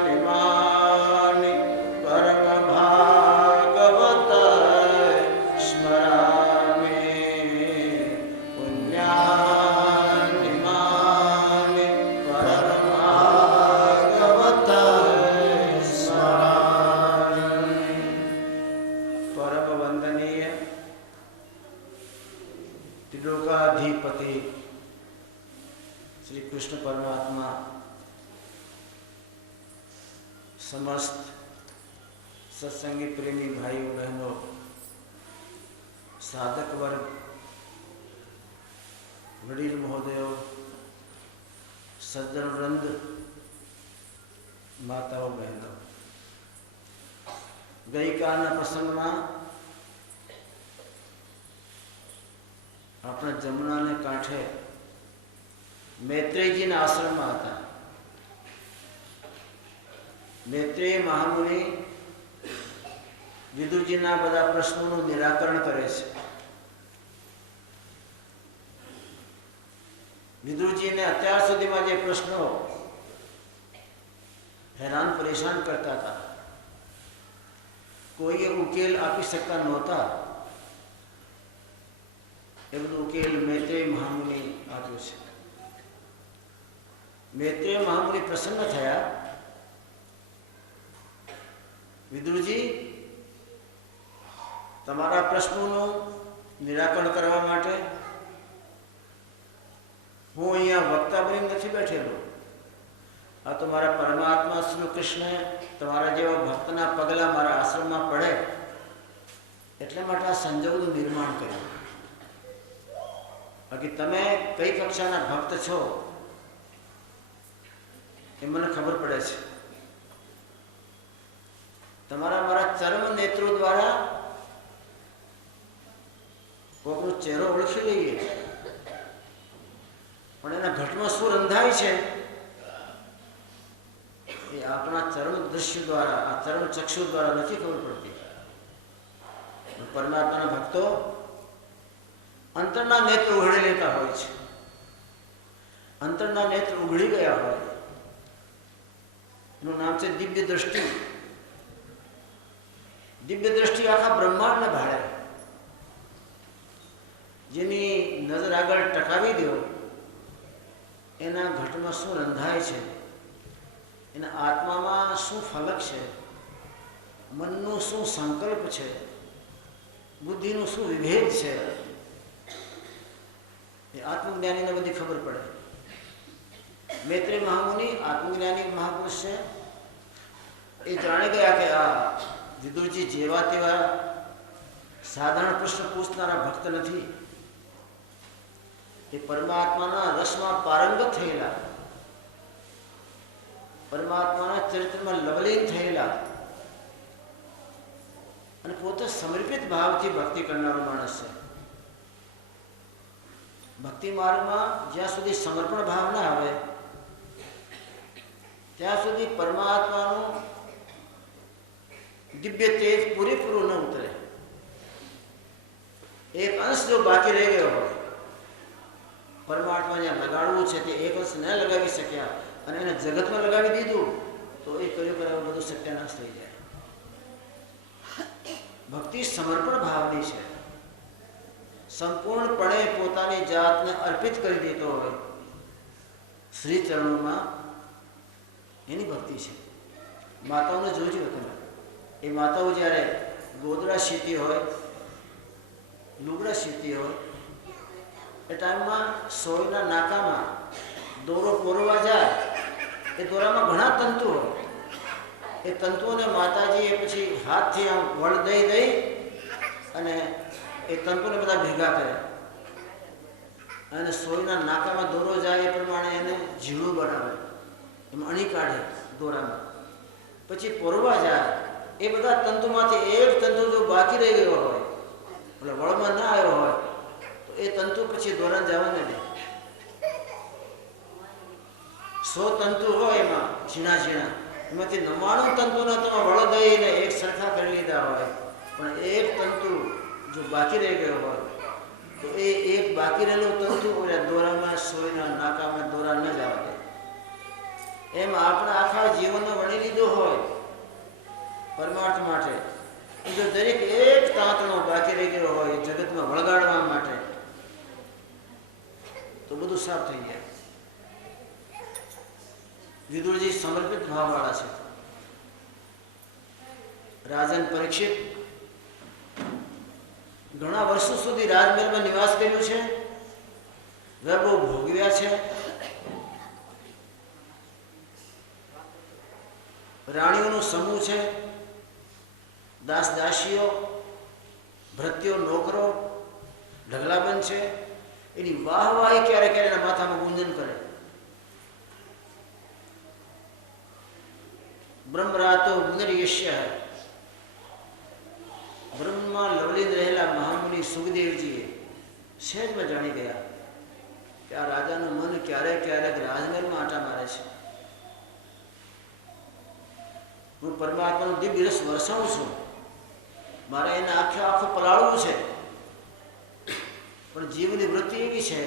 पुण्यानिमानि परमभागवत स्मरामि पुण्यानिमानि परमभागवत स्मरामि। परम वंदनीय त्रिलोकाधिपति श्री कृष्ण परमात्मा समस्त सत्संगी प्रेमी भाइयों बहनों, साधक वर्ग, वडील महोदयों, सज्जन वृंद, माताओं बहनों, ગઈકાલના પ્રસંગમાં આપણા જમુનાને કાંઠે मैत्रेयजीના આશ્રમમાં હતા। मैत्रेय મહામુનિ વિદુજીના બધા પ્રશ્નોનું નિરાકરણ કરે છે। વિદુજીને અત્યાર સુધીમાં જે પ્રશ્નો હેરાન પરેશાન કરતા હતા, કોઈએ ઉકેલ આપી શકતા નહોતા, એ બધું ઉકેલ मैत्रेय મહામુનિ આપ્યો છે। मैत्रेय महामुनि प्रसन्न थया। विदुरजी, तमारा प्रश्नों निराकरण करवा माटे हूँ अहींया वक्ता बनी नहीं बैठेलो। आ तो मारा परमात्मा श्री कृष्ण तमारा जेवा भक्तना पगला मारा आश्रम में पड़े एटले माटे आ संजोगनुं निर्माण कर्युं। बाकी तमे कई कक्षाना भक्त छो એ મને ખબર પડે છે। તમારા મારા ચર્મ નેત્રો દ્વારા કોઈનો ચહેરો ઓળખી લઈએ, પણ એના ઘટમાં શું રંધાય છે એ આપણા ચર્મ દૃશ્ય દ્વારા, આ ચર્મ ચક્ષુ દ્વારા નથી ખબર પડતી। પરમાત્માના ભક્તો અંતરના નેત્ર ઉઘડી લેતા હોય છે। અંતરના નેત્ર ઉઘડી ગયા હોય, એનું નામ છે દિવ્ય દ્રષ્ટિ। દિવ્ય દ્રષ્ટિ આખા બ્રહ્માંડને ભાળે। જેની નજર આગળ ટકાવી દો, એના ઘટમાં શું રંધાય છે, એના આત્મામાં શું ફલક છે, મનનું શું સંકલ્પ છે, બુદ્ધિનું શું વિભેદ છે, એ આત્મજ્ઞાનીને બધી ખબર પડે। मैत्रेय महामुनि आत्मज्ञानी महापुरुष है। ये जाने गया कि आ विदुर जी जेवा तेवा साधारण प्रश्न पूछनारा भक्त नहीं। ये परमात्माना रसमां पारंगत थयेला, परमात्माना चरित्रमा लवलीन थयेला अने पोते समर्पित भावथी भक्ति करनारो माणस है। भक्ति मार्ग में ज्यां सुधी समर्पण भाव न आवे त्या सुधी परमात्माનું दिव्य तेज पूरेपूરું न उतरे। एक अंश जो बाकी रह गयो हो, परमात्मा ज्यां लगाड़વું છે તે એક અંશ ન લગાવી શક્યા અને એને જગતમાં લગાવી દીધું તો એ કર્યું કરાવું બધું સત્યાનાશ થઈ જાય। ભક્તિ સમર્પણ ભાવની છે। સંપૂર્ણપણે પોતાની જાતને અર્પિત કરી દેતો હોય શ્રી ચરણોમાં, એની ભક્તિ છે। માતાઓને જોજો તમે, એ માતાઓ જ્યારે ગોદડા સીતી હોય, લુગડા સીતી હોય, એ ટાઈમમાં સોયના નાકામાં દોરો પોરવા જાય, એ દોરામાં ઘણા તંતુ હોય, એ તંતુઓને માતાજીએ પછી હાથથી આમ વળ દઈ દઈ અને એ તંતુને બધા ભેગા કરે અને સોયના નાકામાં દોરો જાય એ પ્રમાણે એને ઝીણું બનાવે, એમાં અણી કાઢે દોરામાં, પછી પોરવા જાય। એ બધા તંતુમાંથી એક તંતુ જો બાકી રહી ગયો હોય, એટલે વળમાં ના આવ્યો હોય તો એ તંતુ પછી દોરા જવા ન દે। 100 તંતુ હોય એમાં ઝીણા ઝીણા, એમાંથી 99 તંતુને તમે વળ દઈને એક સરખા કરી લીધા હોય, પણ એક તંતુ जो बाकी रह गयो हो तो ये एक बाकी रहेलो तंतु दोरा में सोयना नाका में दोरा न जावा दे। એમ આપણે આખા જીવનનો વણી લીધો હોય પરમાર્થ માટે, જો દરેક એક તાંતણો બાકી રહી ગયો હોય જગતમાં વળગાડવા માટે, તો બધું સાફ થઈ જાય. વિદુરજી સમર્પિત ભાવવાળા છે. રાજન પરીક્ષિત ઘણા વર્ષો સુધી રાજમહેલમાં નિવાસ કર્યું છે, વૈભવ ભોગવ્યા છે. રાણીઓનો સમૂહ છે, દાસ દાસીઓ, ભૃત્યો, નોકરો, ઢગલાબંધ છે. એની વાહવાહી ક્યારે ક્યારે એના માથામાં ગુંજન કરે. બ્રહ્મરાતો પુનર્યશ્ય. બ્રહ્મમાં લવલીન રહેલા મહામુનિ સુખદેવજીએ સહેજમાં જાણી ગયા કે આ રાજાનું મન ક્યારેક ક્યારેક રાજમહેલમાં આંટા મારે છે. હું પરમાત્માનું દિવ્ય રસ વરસાવું છું, મારે એને આખો પલાળવું છે. પણ જીવની વૃત્તિ એવી છે,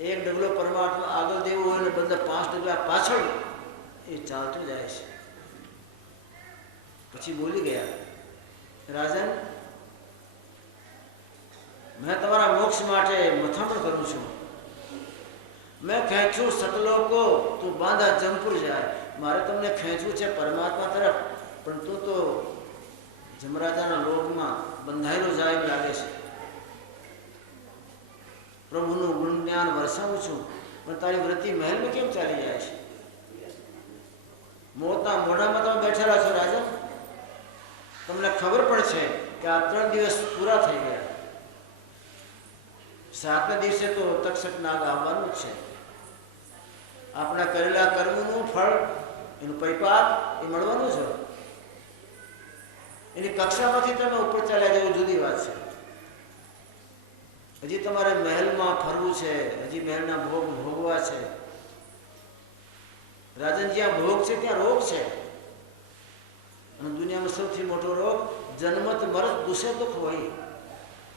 એક ડગલો પરમાત્મા આગળ દેવો હોય ને બદલે 5 ડગલા પાછળ એ ચાલતું જાય છે. પછી બોલી ગયા, રાજન, મેં તમારા મોક્ષ માટે મથામણ કરું છું. મેં ખેંચું સતલોકો, તું બાંધા જમપુર જાય. મારે તમને ખેંચવું છે પરમાત્મા તરફ, પણ તું તો જમરાજાના લોકમાં બંધાયેલો જાય એમ લાગે છે. પ્રભુનું ગુણ જ્ઞાન વરસાવું છું, પણ તારી વૃત્તિ મહેલમાં કેમ ચાલી જાય છે? મોતના મોઢામાં તમે બેઠેલા છો રાજા. તમને ખબર પણ છે કે આ 3 દિવસ પૂરા થઈ ગયા. 7મા દિવસે તો તક્ષક નાગ આવવાનું જ છે. આપણા કરેલા કર્મનું ફળ, એનું પરિપાક એ મળવાનું છે. એની કક્ષામાંથી તમે ઉપર ચાલ્યા જવું જુદી વાત છે. હજી તમારે મહેલમાં ફરવું છે, હજી મહેલના ભોગ ભોગવા છે. રાજન, જ્યાં ભોગ છે ત્યાં રોગ છે. અને દુનિયામાં સૌથી મોટો રોગ જન્મત મરત દુસરે દુઃખ હોય.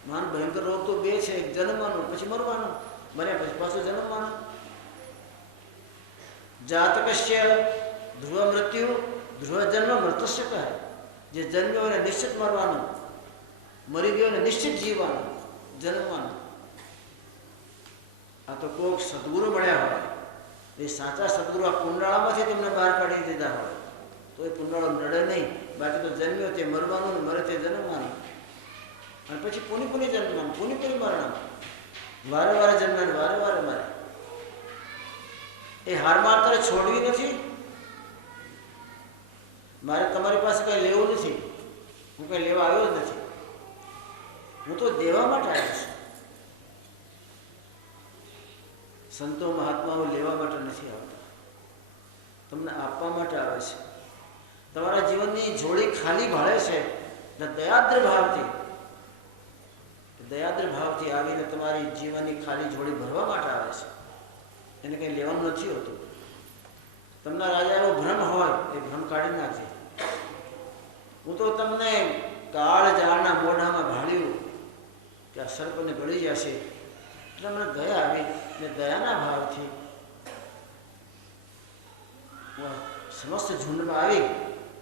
મહાન ભયંકર રોગ તો 2 છે, એક જન્મવાનું, પછી મરવાનું, મર્યા પછી પાછું જન્મવાનું. જાતકસ્ય ધ્રુવ મૃત્યુ ધ્રુવ જન્મ મૃતસ્ય કહે. જે જન્મ્યો એને નિશ્ચિત મરવાનું, મરી ગયો એને નિશ્ચિત જીવવાનું, જન્મવાનું. આ તો કોઈક સદગુરુ મળ્યા હોય, એ સાચા સદગુરુ આ કુંડાળામાંથી તમને બહાર કાઢી દીધા હોય તો એ કુંડાળો નડે નહીં. બાકી તો જન્મ્યો તે મરવાનું, મરે તે જન્મવાનું, અને પછી પુની જન્મવાનું, પુની મરવાનું, વારે વારે જન્મવાનું, વારે વારે મારે. એ હાર માત્ર છોડવી નથી. મારે તમારી પાસે કંઈ લેવું નથી. હું કંઈ લેવા આવ્યો જ નથી. હું તો દેવા માટે આવ્યો છું. સંતો મહાત્માઓ લેવા માટે નથી આવતા, તમને આપવા માટે આવે છે. તમારા જીવનની જોડી ખાલી ભાળે છે, દયાદ્ર ભાવથી આવીને તમારી જીવનની ખાલી જોડી ભરવા માટે આવે છે. એને કંઈ લેવાનું નથી હોતું. તમને રાજા એવો ભ્રમ હોય એ ભ્રમ કાઢી નાખે. હું તો તમને કાળ ઝાડના મોઢામાં ભાળ્યું કે આ સર્પને ગળી જશે, એટલે મને દયા આવી ને દયાના ભાવથી હું સમસ્ત ઝુંડમાં આવી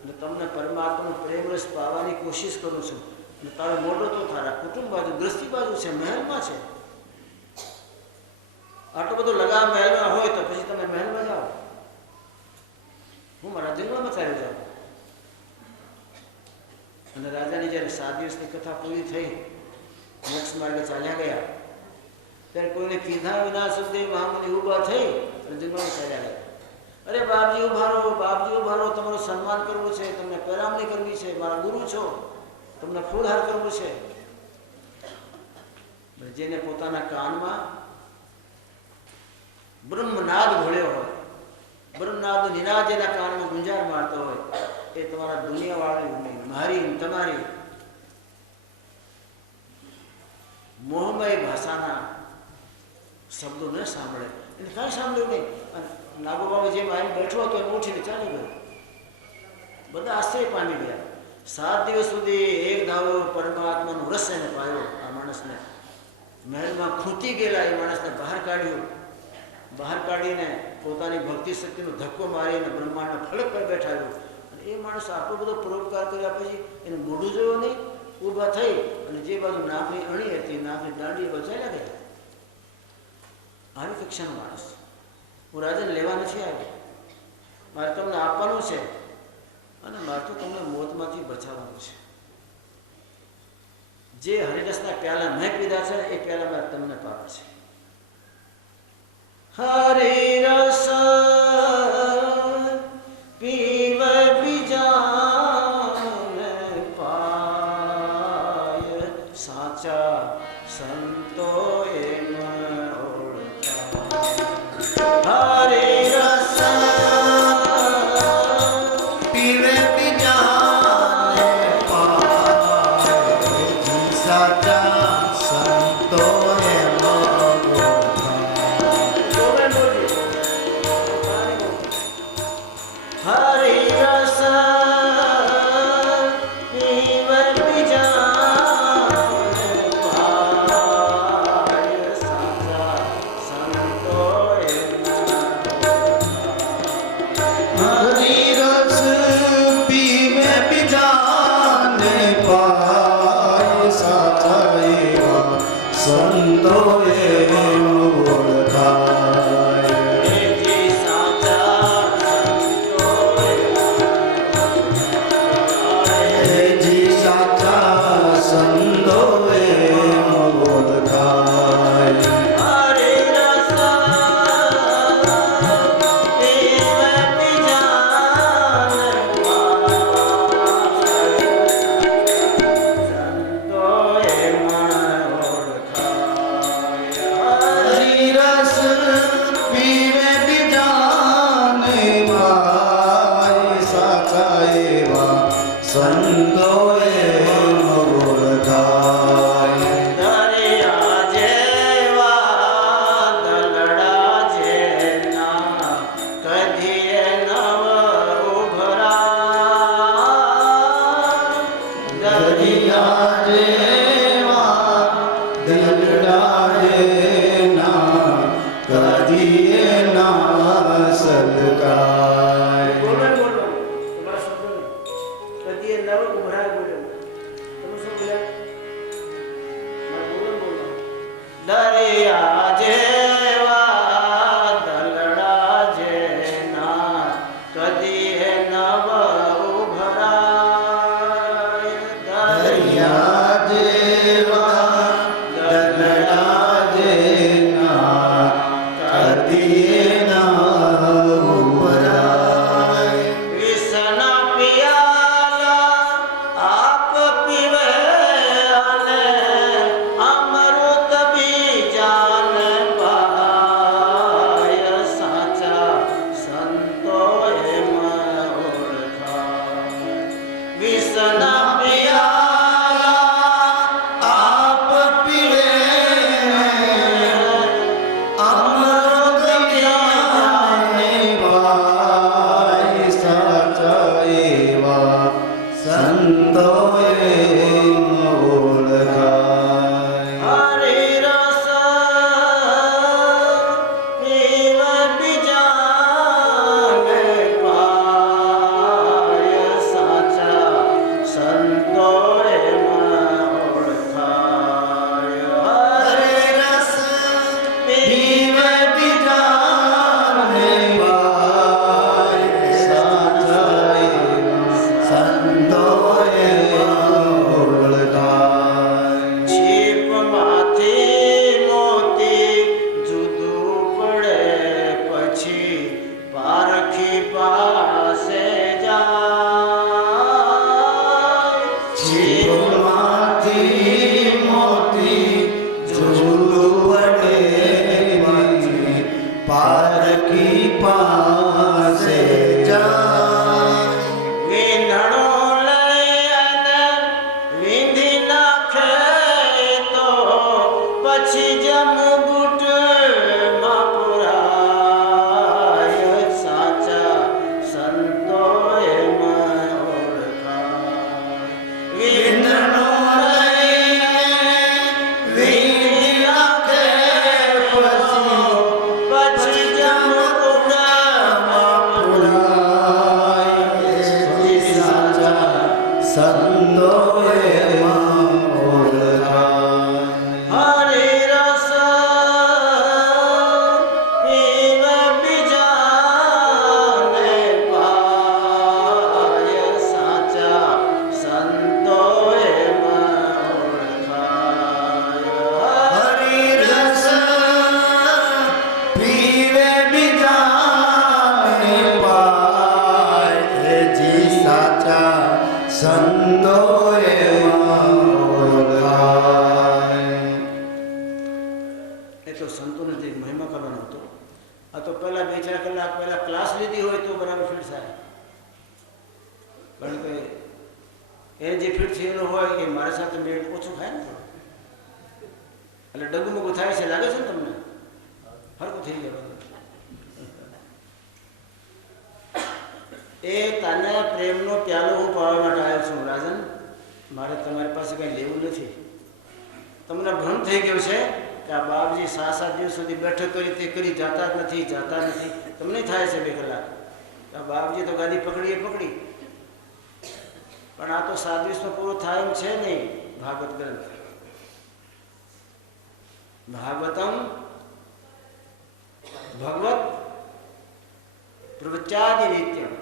અને તમને પરમાત્માનો પ્રેમ રસ પાવાની કોશિશ કરું છું. અને તારો મોઢો તો તારા કુટુંબ બાજુ, ગ્રસ્તી બાજુ છે, મહેલમાં છે. આટલો બધો લગાવ મહેલમાં હોય તો પછી તમે મહેલમાં જાઓ, હું મારા જંગલમાં ચાલ્યો જાઉં. અને રાજાની જ્યારે 7 દિવસની કથા પૂરી થઈ, મોક્ષ માર્ગે ચાલ્યા ગયા, ત્યારે કોઈને કીધા વિના સુખદેવ મહામુનિ ઊભા થઈ અને જંગલમાં ચાલ્યા ગયા. અરે બાપજી ઉભા રહો, બાપજી ઉભા રહો, તમારું સન્માન કરવું છે, તમને પેરામણી કરવી છે, મારા ગુરુ છો, તમને ફૂલહાર કરવું છે. જેને પોતાના કાનમાં બ્રહ્મનાદ ભળ્યો હોય, બ્રહ્મનાદ નિનાદ જેના કાનમાં ગુંજાર મારતો હોય, એ તમારા દુનિયાવાળી મારી તમારી મોહમય ભાષાના શબ્દો ન સાંભળે. એને કાંઈ સાંભળ્યું નહીં. નાગો બાબુ જેમ આવીને બેઠો હતો એમ ઉઠીને ચાલી ગયો. બધા આશ્ચર્ય પામી ગયા. 7 દિવસ સુધી એક ધાવો પરમાત્માનું રસ એને પાયો. આ માણસને મહેલમાં ખૂંટી ગયેલા એ માણસને બહાર કાઢ્યું. બહાર કાઢીને પોતાની ભક્તિ શક્તિનો ધક્કો મારીને બ્રહ્માંડના ફલક પર બેઠાયો. અને એ માણસ આટલો બધો પરોપકાર કર્યા પછી એનું મોઢું જોયું નહીં, ઊભા થઈ અને જે બાજુ નાકની અણી હતી નાકની દાંડી બચાવ્યા ગયા. આવી કક્ષાનો માણસ. હું રાજાને લેવા નથી આવ્યો, મારે તમને આપવાનું છે અને મારે તો તમને મોતમાંથી બચાવવાનું છે. જે હરિરસના પ્યાલા મેં પીધા છે એ પ્યાલા મારે તમને પાવા છે. હરિરસ પીવ બીજાને પાય, સાચા સંતો એમ ઓળખાય. હરિરસ પીવે બીજાને પાય, સાચા સંતો એમ હરિરસ પીવ બીજાને પાય, સાચા સંતો એમ હરિરસ પીવે બીજાને પાય, સાચા એવા સંતો એમ ઓળખાય. જી સાચા સંતો એમ ઓળખાય. હરિરસ પીવે બીજાને પાય, સાચા એવા સંતો એમ ઓળખાય. દરિયા જેવા દલડા જેના કદીએ નવ ઉભરા. દરિયા જેવા દલડા જેના કદીએ ના સલકાય. બોલો બોલો તમારા શબ્દો કદીએ નવ ઉભરા બોલો. તમે શું બોલ્યા? બોલો બોલો. દરિયા જેવા દલડા જેના કદીએ નવ ઉભરા. દરિયા જેવા દલડા જેના કદીએ ના ઉભરાય. વિષના પિયાલા આપ પીવે અને અમૃત બીજાને પાય, સાચા સંતો એમ ઓળખાય. વિષના પિયાલા આપ પીવે અમૃત બીજાને પાય, સાચા એવા સંતો એમ ઓળખાય. હરિરસ પીવ બીજાને પાય, સાચા સંતો એમ ઓળખાય. હરિરસ પીવે બીજાને પાય, સાચા એવા સંતો એમ ઓળખાય. છીપમાંથી મોતી જુદું પડે પછી પારખી પાસે જાય. જીવમાંથી મોતી જુદું પડે પછી પારકી પાસે જાય. વીંધણો લઈ અને વીંધી નાખે તો પછી જમઘૂંટમાં પુરાય, સાચા લીધી હોય તો બરાબર ફિટ થાય, કારણ કે એને જે ફિટ થયેલું હોય એ મારી સાથે મેળ ઓછું ખાય ને, એટલે ડગમગું થાય છે, લાગે છે ને તમને? હરકું થઈ જાય. એ તને પ્રેમનો પ્યાલો હું પાવા માટે આવ્યો છું રાજન, મારે તમારી પાસે કંઈ લેવું નથી. તમને ભ્રમ થઈ ગયો છે કે આ બાપજી 7-7 દિવસ સુધી બેઠક કરી તે કરી જાતા જ નથી, જાતા નથી. તમને થાય છે 2 કલાક આ બાપજી તો ગાદી પકડી પણ આ તો 7 દિવસમાં પૂરો થાય એમ છે નહીં. ભાગવત ગ્રંથ ભાગવતમ ભગવત પ્રવચાદિ નિત્યમ.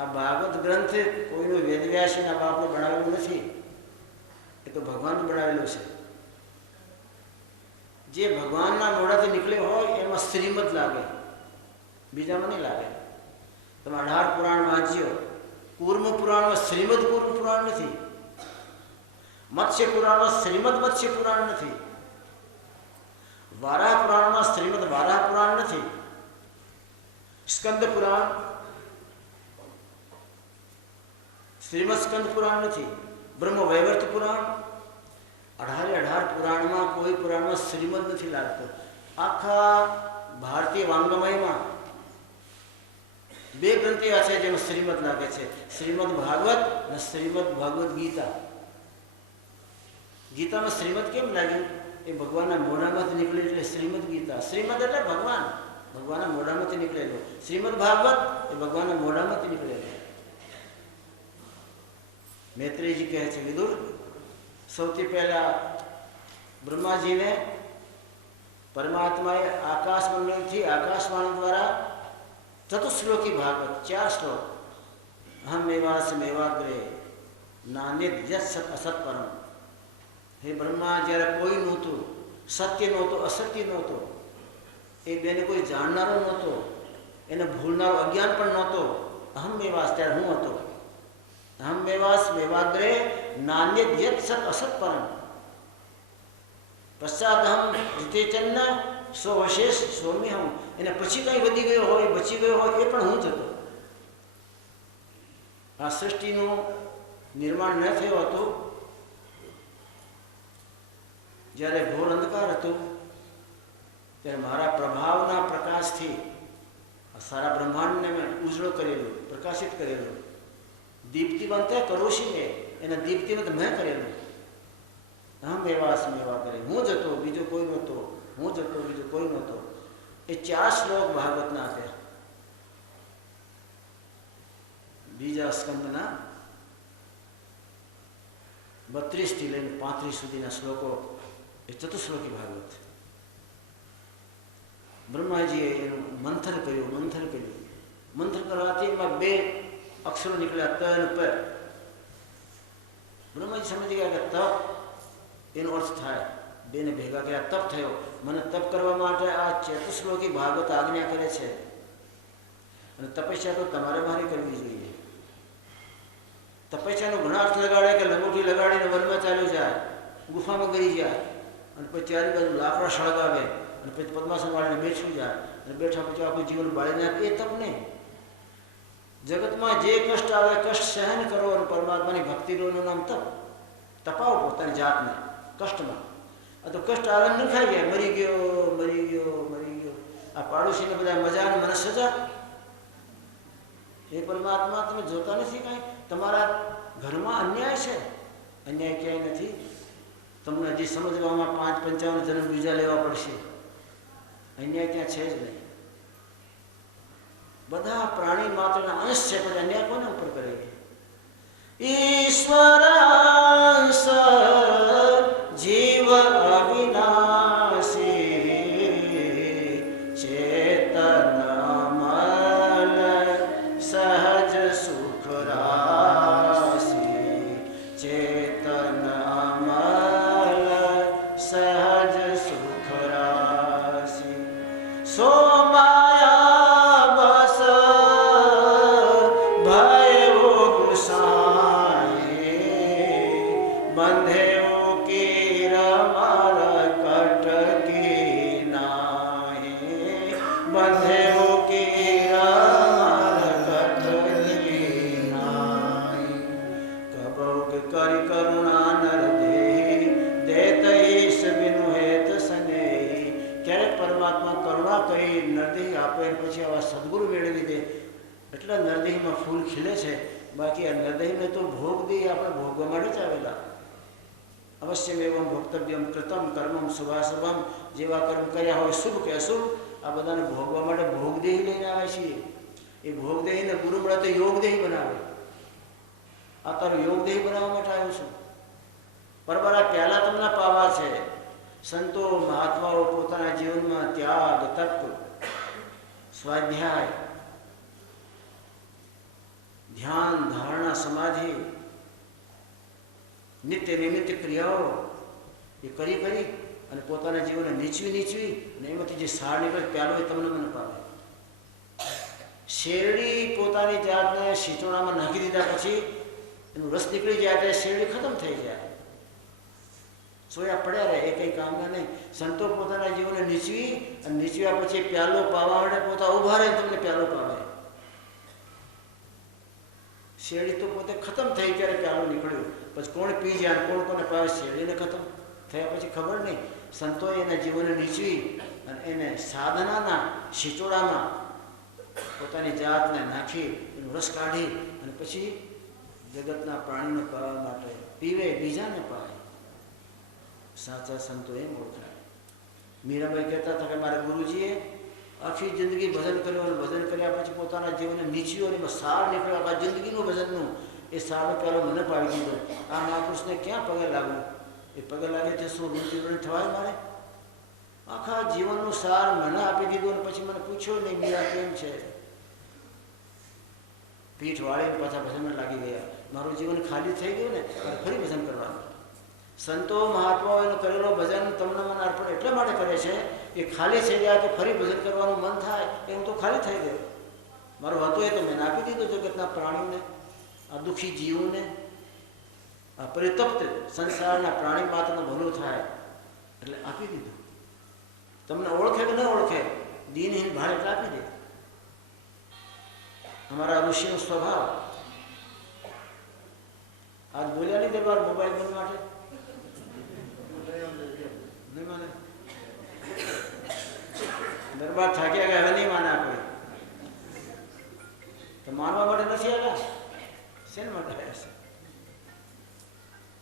આ ભાગવત ગ્રંથ કોઈનું વેદવ્યાસના બાપને બનાવેલું નથી, એ તો ભગવાન બનાવેલું છે. જે ભગવાનના મોઢાથી નીકળ્યો હોય એમાં શ્રીમદ લાગે, બીજામાં નહીં લાગે. તમે 18 પુરાણ વાંચ્યો, કૂર્મ પુરાણમાં શ્રીમદ કૂર્મ પુરાણ નથી, મત્સ્ય પુરાણમાં શ્રીમદ મત્સ્ય પુરાણ નથી, વારાહ પુરાણમાં શ્રીમદ વારાહ પુરાણ નથી, સ્કંદ પુરાણ શ્રીમદ સ્કંદ પુરાણ નથી, બ્રહ્મ વૈવર્ત પુરાણ 18 પુરાણમાં કોઈ પુરાણમાં શ્રીમદ નથી લાગતો. આખા ભારતીય વાંગમયમાં 2 ગ્રંથો એવા છે જેમાં શ્રીમદ લાગે છે, શ્રીમદ ભાગવત અને શ્રીમદ ભગવદ્ ગીતા. ગીતામાં શ્રીમદ કેમ લાગ્યું? એ ભગવાનના મોઢામાંથી નીકળે એટલે શ્રીમદ ગીતા. શ્રીમદ એટલે ભગવાન, ભગવાનના મોઢામાંથી નીકળેલો. શ્રીમદ ભાગવત એ ભગવાનના મોઢામાંથી નીકળેલો. મૈત્રેયજી કહે છે, વિદુર, સૌથી પહેલા બ્રહ્માજીને પરમાત્માએ આકાશ મંડળથી આકાશવાણી દ્વારા ચતુશ્લોકી ભાગવત 4 શ્લોક, અહમ એવાસમેવાગ્રે નાન્યદ યત સત અસત પરમ. હે બ્રહ્મા, જ્યારે કોઈ નહોતું, સત્ય નહોતું, અસત્ય નહોતું, એ બેને કોઈ જાણનારો નહોતો, એને ભૂલનારો અજ્ઞાન પણ નહોતો. અહમ એવાસ, ત્યારે હું હતો. અહમ એવાસમેવાગ્રે નાન્યદ યત સત અસત પરમ. પશ્ચાદહમ જીતેચન્ન સ્વવશેષ સ્વમ્યહમ. એને પછી કંઈ વધી ગયો હોય, બચી ગયો હોય, એ પણ હું જ હતો. આ સૃષ્ટિનું નિર્માણ ન થયું હતું જ્યારે ઘોર અંધકાર હતો, ત્યારે મારા પ્રભાવના પ્રકાશથી સારા બ્રહ્માંડને મેં ઉજળો કરેલું, પ્રકાશિત કરેલું. દીપ્તિવંત કરોશીને, એને દીપ્તિવંત મેં કરેલું. હમ એવાસમેવા કરે, હું જ હતો, બીજો કોઈ નહોતો, હું જ હતો, બીજો કોઈ નહોતો. એ 4 શ્લોક ભાગવતના આપ્યા. બીજા સ્કંદના 32 થી લઈને 35 સુધીના શ્લોકો એ ચતુશ્લોકી ભાગવત. બ્રહ્માજીએ એનું મંથન કર્યું. મંથન કરવાથી એમાં 2 અક્ષરો નીકળ્યા, ત અને પ. બ્રહ્માજી સમજી ગયા કે તપ એનો અર્થ થાય, 2 ને ભેગા કર્યા, તપ થયો. મને તપ કરવા માટે આ ચતુશ્લોકી ભાગવત આજ્ઞા કરે છે, અને તપસ્યા તો તમારે મારી કરવી જોઈએ. તપસ્યાનો ઘણા અર્થ લગાડે કે લંગોટી લગાડીને વનમાં ચાલ્યો જાય, ગુફામાં ગઈ જાય, અને પછી 4 બાજુ લાકડા સળગાવે, અને પછી પદ્માસન વાળીને બેસી જાય, અને બેઠા પછી આખું જીવન બાળી નાખે. એ તપ નહીં. જગતમાં જે કષ્ટ આવે કષ્ટ સહન કરો, અને પરમાત્માની ભક્તિનું નામ તપ. તપાવો પોતાની જાતને કષ્ટમાં. આ તો કષ્ટ આવે ન ખાઈ જાય, મરી ગયો. આ પાડોશીને બધા મજા અને મને સજા. એ પરમાત્મા તમે જોતા નથી કાંઈ? તમારા ઘરમાં અન્યાય છે, અન્યાય ક્યાંય નથી. તમને હજી સમજવામાં 55 જન્મ બીજા લેવા પડશે. અન્યાય ત્યાં છે જ નહીં. બધા પ્રાણી માત્રના અંશ છે, પણ અન્યાય કોને ઉપર કરે? ઈશ્વરાંશ જીવ અવિનાશી ચેતન અમલ સહજ સુખ રાશી. ચેતન અમલ સહજ સુખ રાશી. સોમાયા બસ ભયો ગુસાઈ. મેળવી દે. એટલા નરદેહીમાં ફૂલ ખીલે છે. બાકી આ નરદેહીને તો ભોગ દે, આપણે ભોગવા માટે જ આવેલા. અવશ્ય એવમ ભોક્તવ્યમ કૃતમ કર્મમ શુભાશુભમ. જેવા કર્મ કર્યા હોય શુભ કે અશુભ, આ બધાને ભોગવા માટે ભોગદેહી લઈને આવે છીએ. એ ભોગદેહીને ગુરુ મળે તો યોગદેહી બનાવે. આ તારું યોગદેહી બનાવવા માટે આવ્યું છું. બરાબર, આ પહેલા તમને પાવા છે. સંતો મહાત્માઓ પોતાના જીવનમાં ત્યાગ, તપ, સ્વાધ્યાય, ધ્યાન, ધારણા, સમાધિ, નિત્ય નિમિત્ત ક્રિયાઓ એ કરી અને પોતાના જીવનને નીચવી અને એમાંથી જે સાર નીકળે પહેલો એ તમને મને પામે. શેરડી પોતાની જાતને શીતોણામાં નાખી દીધા પછી એનું રસ નીકળી જાય ત્યારે શેરડી ખતમ થઈ જાય, સોયા પડ્યા રહે, એ કંઈ કામના નહીં. સંતો પોતાના જીવનને નીચવી અને નીચવ્યા પછી પ્યાલો પાવા માટે પોતા ઉભા રહે, તમને પ્યાલો પાવે. શેરડી તો પોતે ખતમ થઈ ત્યારે પ્યાલો નીકળ્યો, પછી કોણ પી જાય, કોણ કોને પાવે, શેરડીને ખતમ થયા પછી ખબર નહીં. સંતોએ એના જીવનને નીચવી અને એને સાધનાના શીચોડામાં પોતાની જાતને નાખી એનું રસ કાઢી અને પછી જગતના પ્રાણીને પાવા માટે પીવે, બીજાને પાવે. સાચા સંતો એમ ઓળખાય. મીરાબાઈ કહેતા હતા કે મારા ગુરુજીએ આખી જિંદગી ભજન કર્યું અને ભજન કર્યા પછી પોતાના જીવનને નીચ્યું અને એમાં સાર નીકળ્યો. આ જિંદગીનું ભજનનું એ સારનો પહેલો મને પાવી દીધો. આ મહાપુરુષને ક્યાં પગે લાગવું? એ પગે લાગે છે શું ઋણ થવાય મારે? આખા જીવનનું સાર મને આપી દીધું અને પછી મને પૂછ્યો નહીં મીરા કેમ છે. પીઠ વાળીને પાછા ભજનમાં લાગી ગયા. મારું જીવન ખાલી થઈ ગયું ને, ફરી ભજન કરવાનું. સંતો મહાત્માઓ એનો કરેલો ભજન તમને મને અર્પણ એટલા માટે કરે છે કે ખાલી થઈ ગયા તો ફરી ભજન કરવાનું મન થાય. એમ તો ખાલી થઈ ગયો. મારો હતો એ તો મેં આપી દીધો જગતના પ્રાણીઓને, આ દુઃખી જીવોને, આ પરિતપ્ત સંસારના પ્રાણી માત્રનું ભલું થાય એટલે આપી દીધું. તમને ઓળખે કે ન ઓળખે, દીનહીન ભાર એટલે આપી દે. અમારા ઋષિનો સ્વભાવ. આજ બોલ્યા નહીં દરબાર મોબાઈલ બંધ માટે નહીં માને. દરબાર થાક્યા ગયા, હવે નહીં માને આપણે તો માનવા માટે નથી આવ્યા. શેના માટે આવ્યા છે?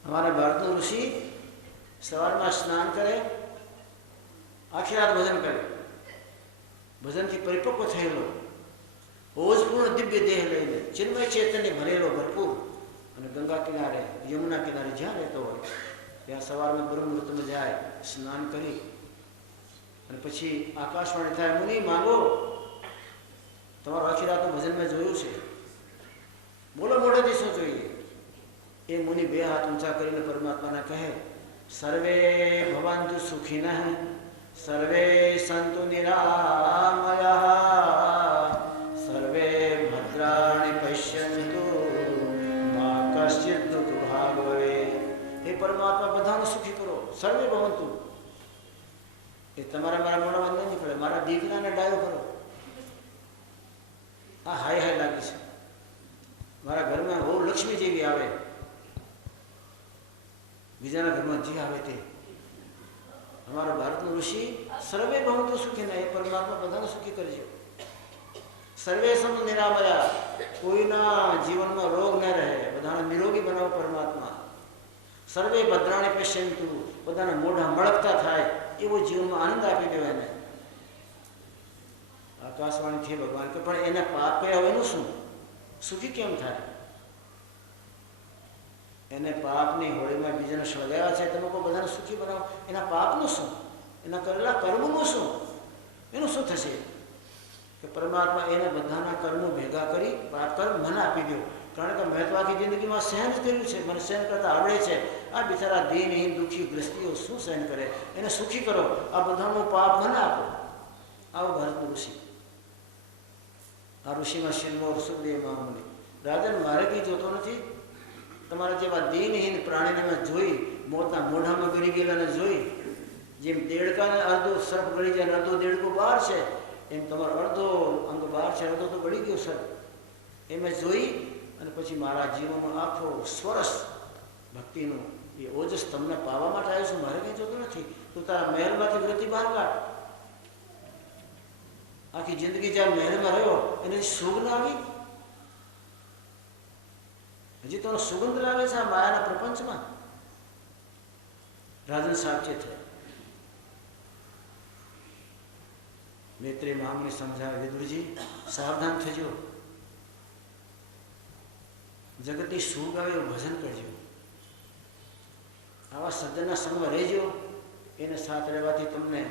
અમારા ભારતનો ઋષિ સવારમાં સ્નાન કરે, આખી રાત ભજન કરે, ભજનથી પરિપક્વ થયેલો, ઓજપૂર્ણ દિવ્ય દેહ લઈને ચિન્મય ચેતનને ભરેલો ભરપૂર અને ગંગા કિનારે, યમુના કિનારે જ્યાં રહેતો હોય ત્યાં સવારમાં બ્રહ્મ મુહૂર્તમાં જાય, સ્નાન કરી અને પછી આકાશવાણી થાય, મુનિ માંગો, તમારું આખી રાતનું ભજન મેં જોયું છે, બોલો મોઢેથી શું જોઈએ? એ મુનિ બે હાથ ઊંચા કરીને પરમાત્માને કહે, સર્વે ભવંતુ સુખિનઃ સર્વે સંતુ નિરામયાઃ સર્વે ભદ્રાણિ પશ્યન્તુ મા કશ્ચિદ દુઃખ ભાગ ભવેत्. હે પરમાત્મા, બધાને સુખી કરો, સર્વે ભવંતુ. એ તમારા મારા મોઢામાં નહીં નીકળે. મારા દીકરાને ડાયો કરો. આ હાય હાય લાગે છે. મારા ઘરમાં બહુ લક્ષ્મી જેવી આવે, બીજાના ઘરમાં જે આવે તે. અમારા ભારતનું ઋષિ સર્વે ભવંતુ સુખીના, એ પરમાત્મા બધાને સુખી કરજો. સર્વે સંત નિરામયા, કોઈના જીવનમાં રોગ ન રહે, બધાને નિરોગી બનાવો પરમાત્મા. સર્વે ભદ્રાણિ પશ્યન્તુ, બધાના મોઢા મળકતા થાય એવો જીવનમાં આનંદ આપી દેવો એને. આકાશવાણીથી ભગવાન કે પણ એને પાપ કર્યા હોય એનું શું? સુખી કેમ થાય? એને પાપની હોળીમાં બીજાને સળગાવ્યા છે, તમે કોઈ બધાને સુખી બનાવો, એના પાપનું શું? એના કરેલા કર્મનું શું? એનું શું થશે? કે પરમાત્મા એને બધાના કર્મો ભેગા કરી પાપ કર્મ મને આપી દો. કારણ કે મેં તો આખી જિંદગીમાં સહન જ કર્યું છે, મને સહન કરતા આવડે છે. આ બિચારા દીનહીન દુઃખી ગ્રસ્તીઓ શું સહન કરે? એને સુખી કરો, આ બધાનું પાપ મને આપો. આવો ભારતનું ઋષિ. આ ઋષિમાં શિરમોર સુખદેવ મહામુનિ. રાજન, મારે કંઈ જોતો નથી. તમારા જેવા દીનહીન પ્રાણીને મેં જોઈ, મોતના મોઢામાં ગળી ગયેલાને જોઈ, જેમ દેડકાને અડધો સર્પ ગળી જાય, અડધો દેડકો બહાર છે, એમ તમારો અડધો અંગ બહાર છે, અડધો તો ગળી ગયો સર્પ. એ મેં જોઈ અને પછી મારા જીવનનો આખો સ્વરસ ભક્તિનું એ ઓજસ તમને પાવા માટે આવ્યું છું. મારે કંઈ જોતું નથી. તું તારા મહેલમાંથી વૃત્તિ બહાર કાઢ. આખી જિંદગી જ્યાં મહેલમાં રહ્યો એની સુગંધ આવી, હજી તો સુગંધ લાગે છે આ માયાના પ્રપંચમાં. રાજન સાચે છે. મૈત્રેય મહામુનિ સમજાવે, વિદુરજી સાવધાન થજો, જગતની સુખ આવે એવું ભજન કરજો, આવા સજ્જનના સંગમાં રહેજો. એને સાથ રહેવાથી તમને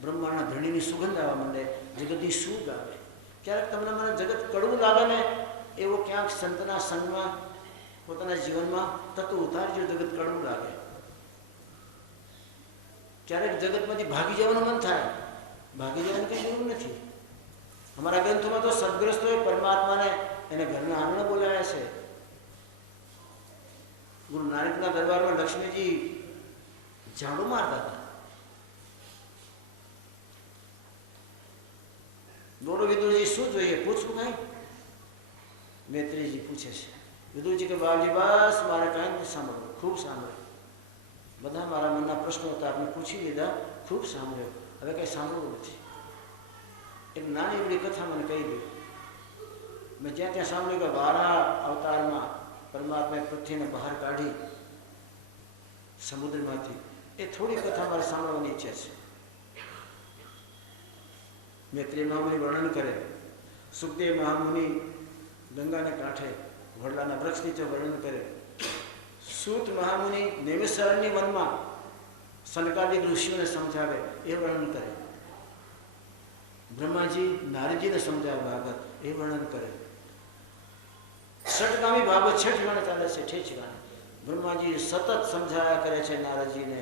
બ્રહ્માંડના ધણીની સુગંધ આવવા માંડે, જગતની સુખ આવે. ક્યારેક તમને મને જગત કડવું લાગે ને, એવો ક્યાંક સંતના સંગમાં પોતાના જીવનમાં તત્વ ઉતારજો, જગત કડવું લાગે. ક્યારેક જગતમાંથી ભાગી જવાનું મન થાય, ભાગી જવાનું કંઈ જરૂર નથી. અમારા ગ્રંથોમાં તો સદગ્રસ્તોએ પરમાત્માને એને ઘરના આંગણે બોલાવ્યા છે. ગુરુ નાનકના દરબારમાં લક્ષ્મીજી ઝાડુ મારતા હતા. બોલો વિદુરજી શું જોઈએ, પૂછવું કાંઈ? મૈત્રેયજી પૂછે છે. વિદુરજી કે બાપજી બસ મારે કાંઈ નથી સાંભળવું, ખૂબ સાંભળ્યું, બધા મારા મનના પ્રશ્નો હતા આપને પૂછી લીધા, ખૂબ સાંભળ્યો, હવે કંઈ સાંભળવું નથી. એક નાની એવડી કથા મને કહી દઉં. મેં જ્યાં ત્યાં સાંભળ્યું કે વારા અવતારમાં પરમાત્માએ પૃથ્વીને બહાર કાઢી સમુદ્રમાંથી. એ થોડી કથા મારે સાંભળવાની ઈચ્છા છે. મૈત્રેય મહામુનિ વર્ણન કરે. સુખદેવ મહામુનિ ગંગાને કાંઠે વડલાના વૃક્ષ નીચે વર્ણન કરે. સૂત મહામુનિ નૈમિષારણ્ય વનમાં સનકાદિક ઋષિઓને સમજાવે એ વર્ણન કરે. બ્રહ્માજી નારદજીને સમજાવે ભાગવત એ વર્ણન કરે. ષટગામી ભાગવત 6 ઠેકાણે ચાલે છે, 6 ઠેકાણે. બ્રહ્માજી સતત સમજાયા કરે છે નારદજીને.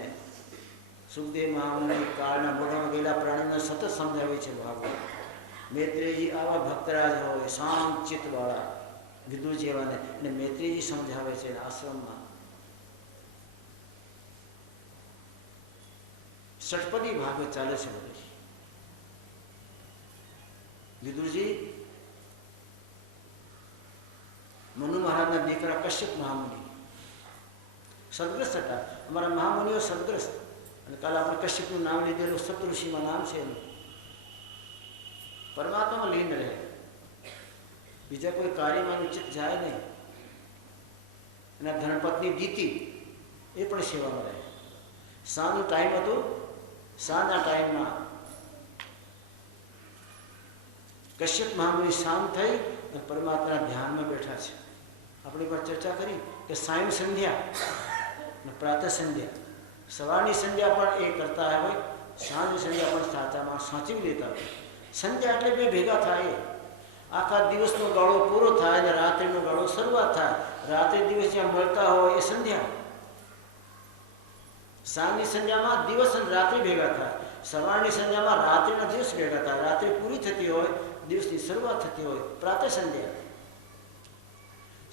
સુખદેવ મહામુનિ કાળના મોઢામાં ગયેલા પ્રાણીને સતત સમજાવે છે ભાગવત. મૈત્રેયજી આવા ભક્તરાજ હોય, શાંત ચિત્તવાળા વિદુર જેવાને, અને મૈત્રેયજી સમજાવે છે આશ્રમમાં. ષટપદી ભાગવત ચાલે છે બધી. વિદુરજી મનુ મહારાજના દીકરા કશ્યપ મહામુનિ સદગ્રસ્ત હતા. અમારા મહામુનિઓ સદગ્રસ્ત. અને કાલે આપણે કશ્યપનું નામ લીધેલું, સપ્તઋષિમાં નામ છે એનું. પરમાત્મામાં લીન રહે, બીજા કોઈ કાર્યમાં નિશ્ચિત જાય નહીં. એના ધર્મપત્ની દીતિ એ પણ સેવામાં રહે. સાંજનો ટાઈમ હતો, સાંજના ટાઈમમાં કશ્યપ મહામુનિ શાંત થઈ અને પરમાત્માના ધ્યાનમાં બેઠા છે. આપણી પર ચર્ચા કરી કે સાયં સંધ્યા અને પ્રાતઃ સંધ્યા, સવારની સંધ્યા પણ એ કરતા હોય, સાંજની સંધ્યા પણ સાચામાં સાચવી લેતા હોય. સંધ્યા એટલે બે ભેગા થાય, આખા દિવસનો ગાળો પૂરો થાય અને રાત્રિનો ગાળો શરૂઆત થાય. રાત્રે દિવસ જ્યાં મળતા હોય એ સંધ્યા. સાંજની સંધ્યામાં દિવસ અને રાત્રિ ભેગા થાય. સવારની સંધ્યામાં રાત્રિના દિવસ ભેગા થાય. રાત્રિ પૂરી થતી હોય, દિવસની શરૂઆત થતી હોય, પ્રાતઃ સંધ્યા.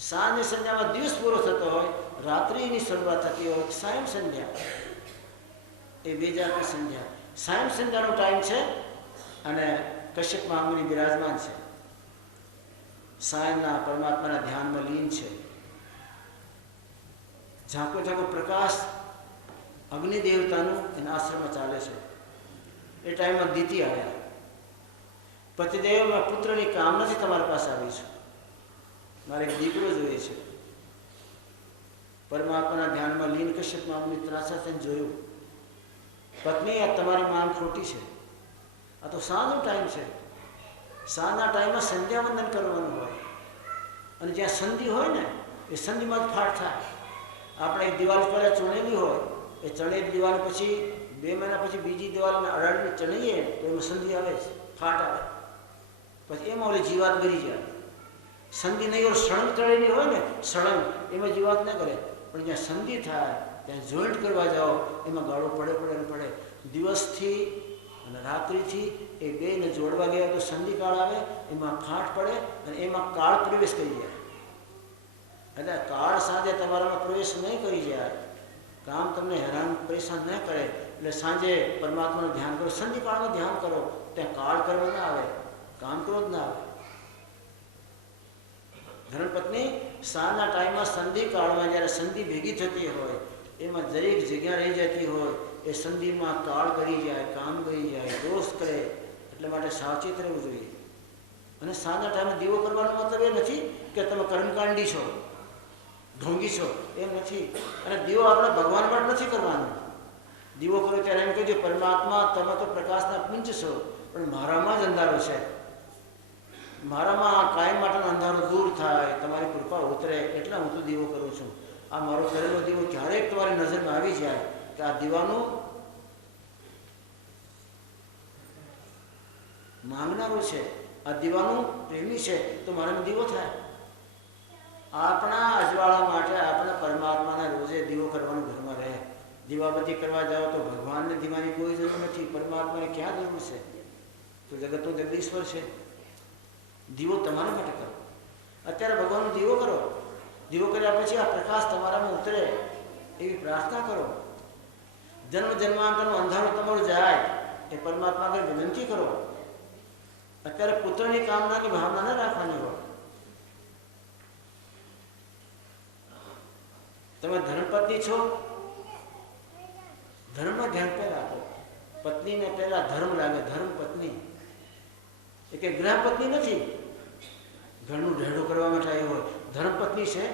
સાંજની સંધ્યામાં દિવસ પૂરો થતો હોય, રાત્રિની શરૂઆત થતી હોય, સાયં સંધ્યા. એ બે જાતની સંધ્યા. સાયં સંધ્યાનો ટાઈમ છે અને કશ્યપ મહામુનિ બિરાજમાન છે. સાયંના પરમાત્માના ધ્યાનમાં લીન છે. ઝાંકો ઝાંકો પ્રકાશ અગ્નિ દેવતાનું એના આશ્રમમાં ચાલે છે. એ ટાઈમમાં દીતિ આવ્યા. પતિદેવ પુત્રની કામનાથી તમારી પાસે આવી છું, મારે એક દીકરો જોઈએ છે. પરમાત્માના ધ્યાનમાં લીન કશ્યપ મહામુનિ ત્રાસા થઈને જોયું, પત્ની આ તમારી માંગ ખોટી છે. આ તો સાંજનો ટાઈમ છે. સાંજના ટાઈમમાં સંધ્યા વંદન કરવાનું હોય, અને જ્યાં સંધિ હોય ને એ સંધિમાં જ ફાટ થાય. આપણે એક દિવાલ પર ચૂણેલી હોય, એ ચણેલી દિવાલ પછી 2 મહિના પછી બીજી દિવાલને અડાડીને ચણીએ તો એમાં સંધિ આવે, ફાટ આવે. પછી એમાં ઓલી જીવાત ગરી જાય. સંધિ નહીં હોય, સળંગ ચડેલી હોય ને, સળંગ એમાં જીવાત ન કરે. પણ જ્યાં સંધિ થાય ત્યાં જોઈન્ટ કરવા જાઓ એમાં ગાળો પડે પડે ને પડે. દિવસથી અને રાત્રિથી એ બેને જોડવા ગયા તો સંધિ કાળ આવે, એમાં ફાટ પડે અને એમાં કાળ પ્રવેશ કરી જાય. એટલે કાળ સાંજે તમારામાં પ્રવેશ નહીં કરી જાય, કામ તમને હેરાન પરેશાન ન કરે. એટલે સાંજે પરમાત્માનું ધ્યાન કરો, સંધિ કાળનું ધ્યાન કરો, ત્યાં કાળ કરવો ના આવે, કામ ક્રોધ ના આવે. ધર્મપત્ની સાંજના ટાઈમમાં સંધિ કાળમાં જ્યારે સંધિ ભેગી થતી હોય, એમાં દરેક જગ્યા રહી જતી હોય, એ સંધિમાં કાળ કરી જાય, કામ કરી જાય, દોષ કરે, એટલે માટે સાવચેત રહેવું જોઈએ. અને સાંજના ટાઈમે દીવો કરવાનો મતલબ એ નથી કે તમે કર્મકાંડી છો, ઢોંગી છો, એમ નથી. અને દીવો આપણે ભગવાન માટે નથી કરવાનો. દીવો કરો ત્યારે એમ કહેજો, પરમાત્મા તમે તો પ્રકાશના પુંજ છો, પણ મારામાં જ અંધારો છે. મારામાં કાયમ માટેનો અંધારો દૂર થાય, તમારી કૃપા ઉતરે, એટલા હું તો દીવો કરું છું. આ મારો કરેલો દીવો ક્યારેક તમારી નજરમાં આવી જાય કે આ દીવાનું માંગનારો છે, આ દીવાનું પ્રેમી છે, તો મારામાં દીવો થાય. આપણા અજવાળા માટે આપણે પરમાત્માના રોજે દીવો કરવાનું ઘરમાં રહે. દીવાબત્તી કરવા જાઓ તો ભગવાનને દીવાની કોઈ જરૂર નથી, પરમાત્માને ક્યાં જરૂર છે? તો જગતનો જગદીશ્વર છે. દીવો તમારા માટે કરો. અત્યારે ભગવાનનો દીવો કરો. દીવો કર્યા પછી આ પ્રકાશ તમારામાં ઉતરે એવી પ્રાર્થના કરો. જન્મ જન્માંતરનો અંધારો તમારો જાય એ પરમાત્મા આગળ વિનંતી કરો. અત્યારે પુત્રની કામનાની ભાવના ન રાખવાની હોય. તમે ધર્મપત્ની છો, ધર્મ ધ્યાન પર રાખો. પત્નીને પહેલા ધર્મ લાગે, ધર્મ પત્ની એ કે ગ્રહપત્ની નથી, ઘરનું ઢેડું કરવા માટે આવી હોય. ધર્મપત્ની છે.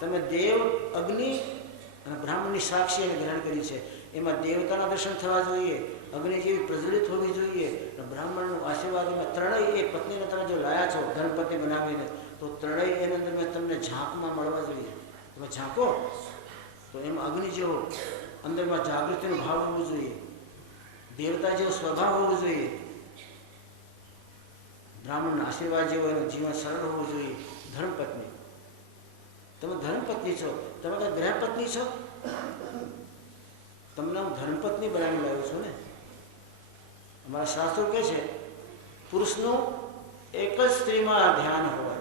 તમે દેવ, અગ્નિ અને બ્રાહ્મણની સાક્ષી એને ગ્રહણ કરી છે. એમાં દેવતાના દર્શન થવા જોઈએ, અગ્નિ જેવી પ્રજ્વલિત હોવી જોઈએ, અને બ્રાહ્મણનું આશીર્વાદ. એમાં ત્રણેય એ પત્નીને તમે જો લાયા છો ધર્મપત્ની બનાવીને, તો ત્રણેય એની અંદર તમને ઝાંકમાં મળવા જોઈએ. તમે ઝાંકો તો એમાં અગ્નિ જેવો અંદરમાં જાગૃતિનો ભાવ હોવો જોઈએ, દેવતા જેવો સ્વભાવ હોવો જોઈએ, બ્રાહ્મણના આશીર્વાદ જેવો એનું જીવન સરળ હોવું જોઈએ. ધર્મપત્ની, તમે ધર્મપત્ની છો. તમે કઈ ગ્રહપત્ની છો? તમને હું ધર્મપત્ની બનાવી લાવ્યો છું ને. અમારા શાસ્ત્રો કહે છે પુરુષનું એક જ સ્ત્રીમાં ધ્યાન હોય,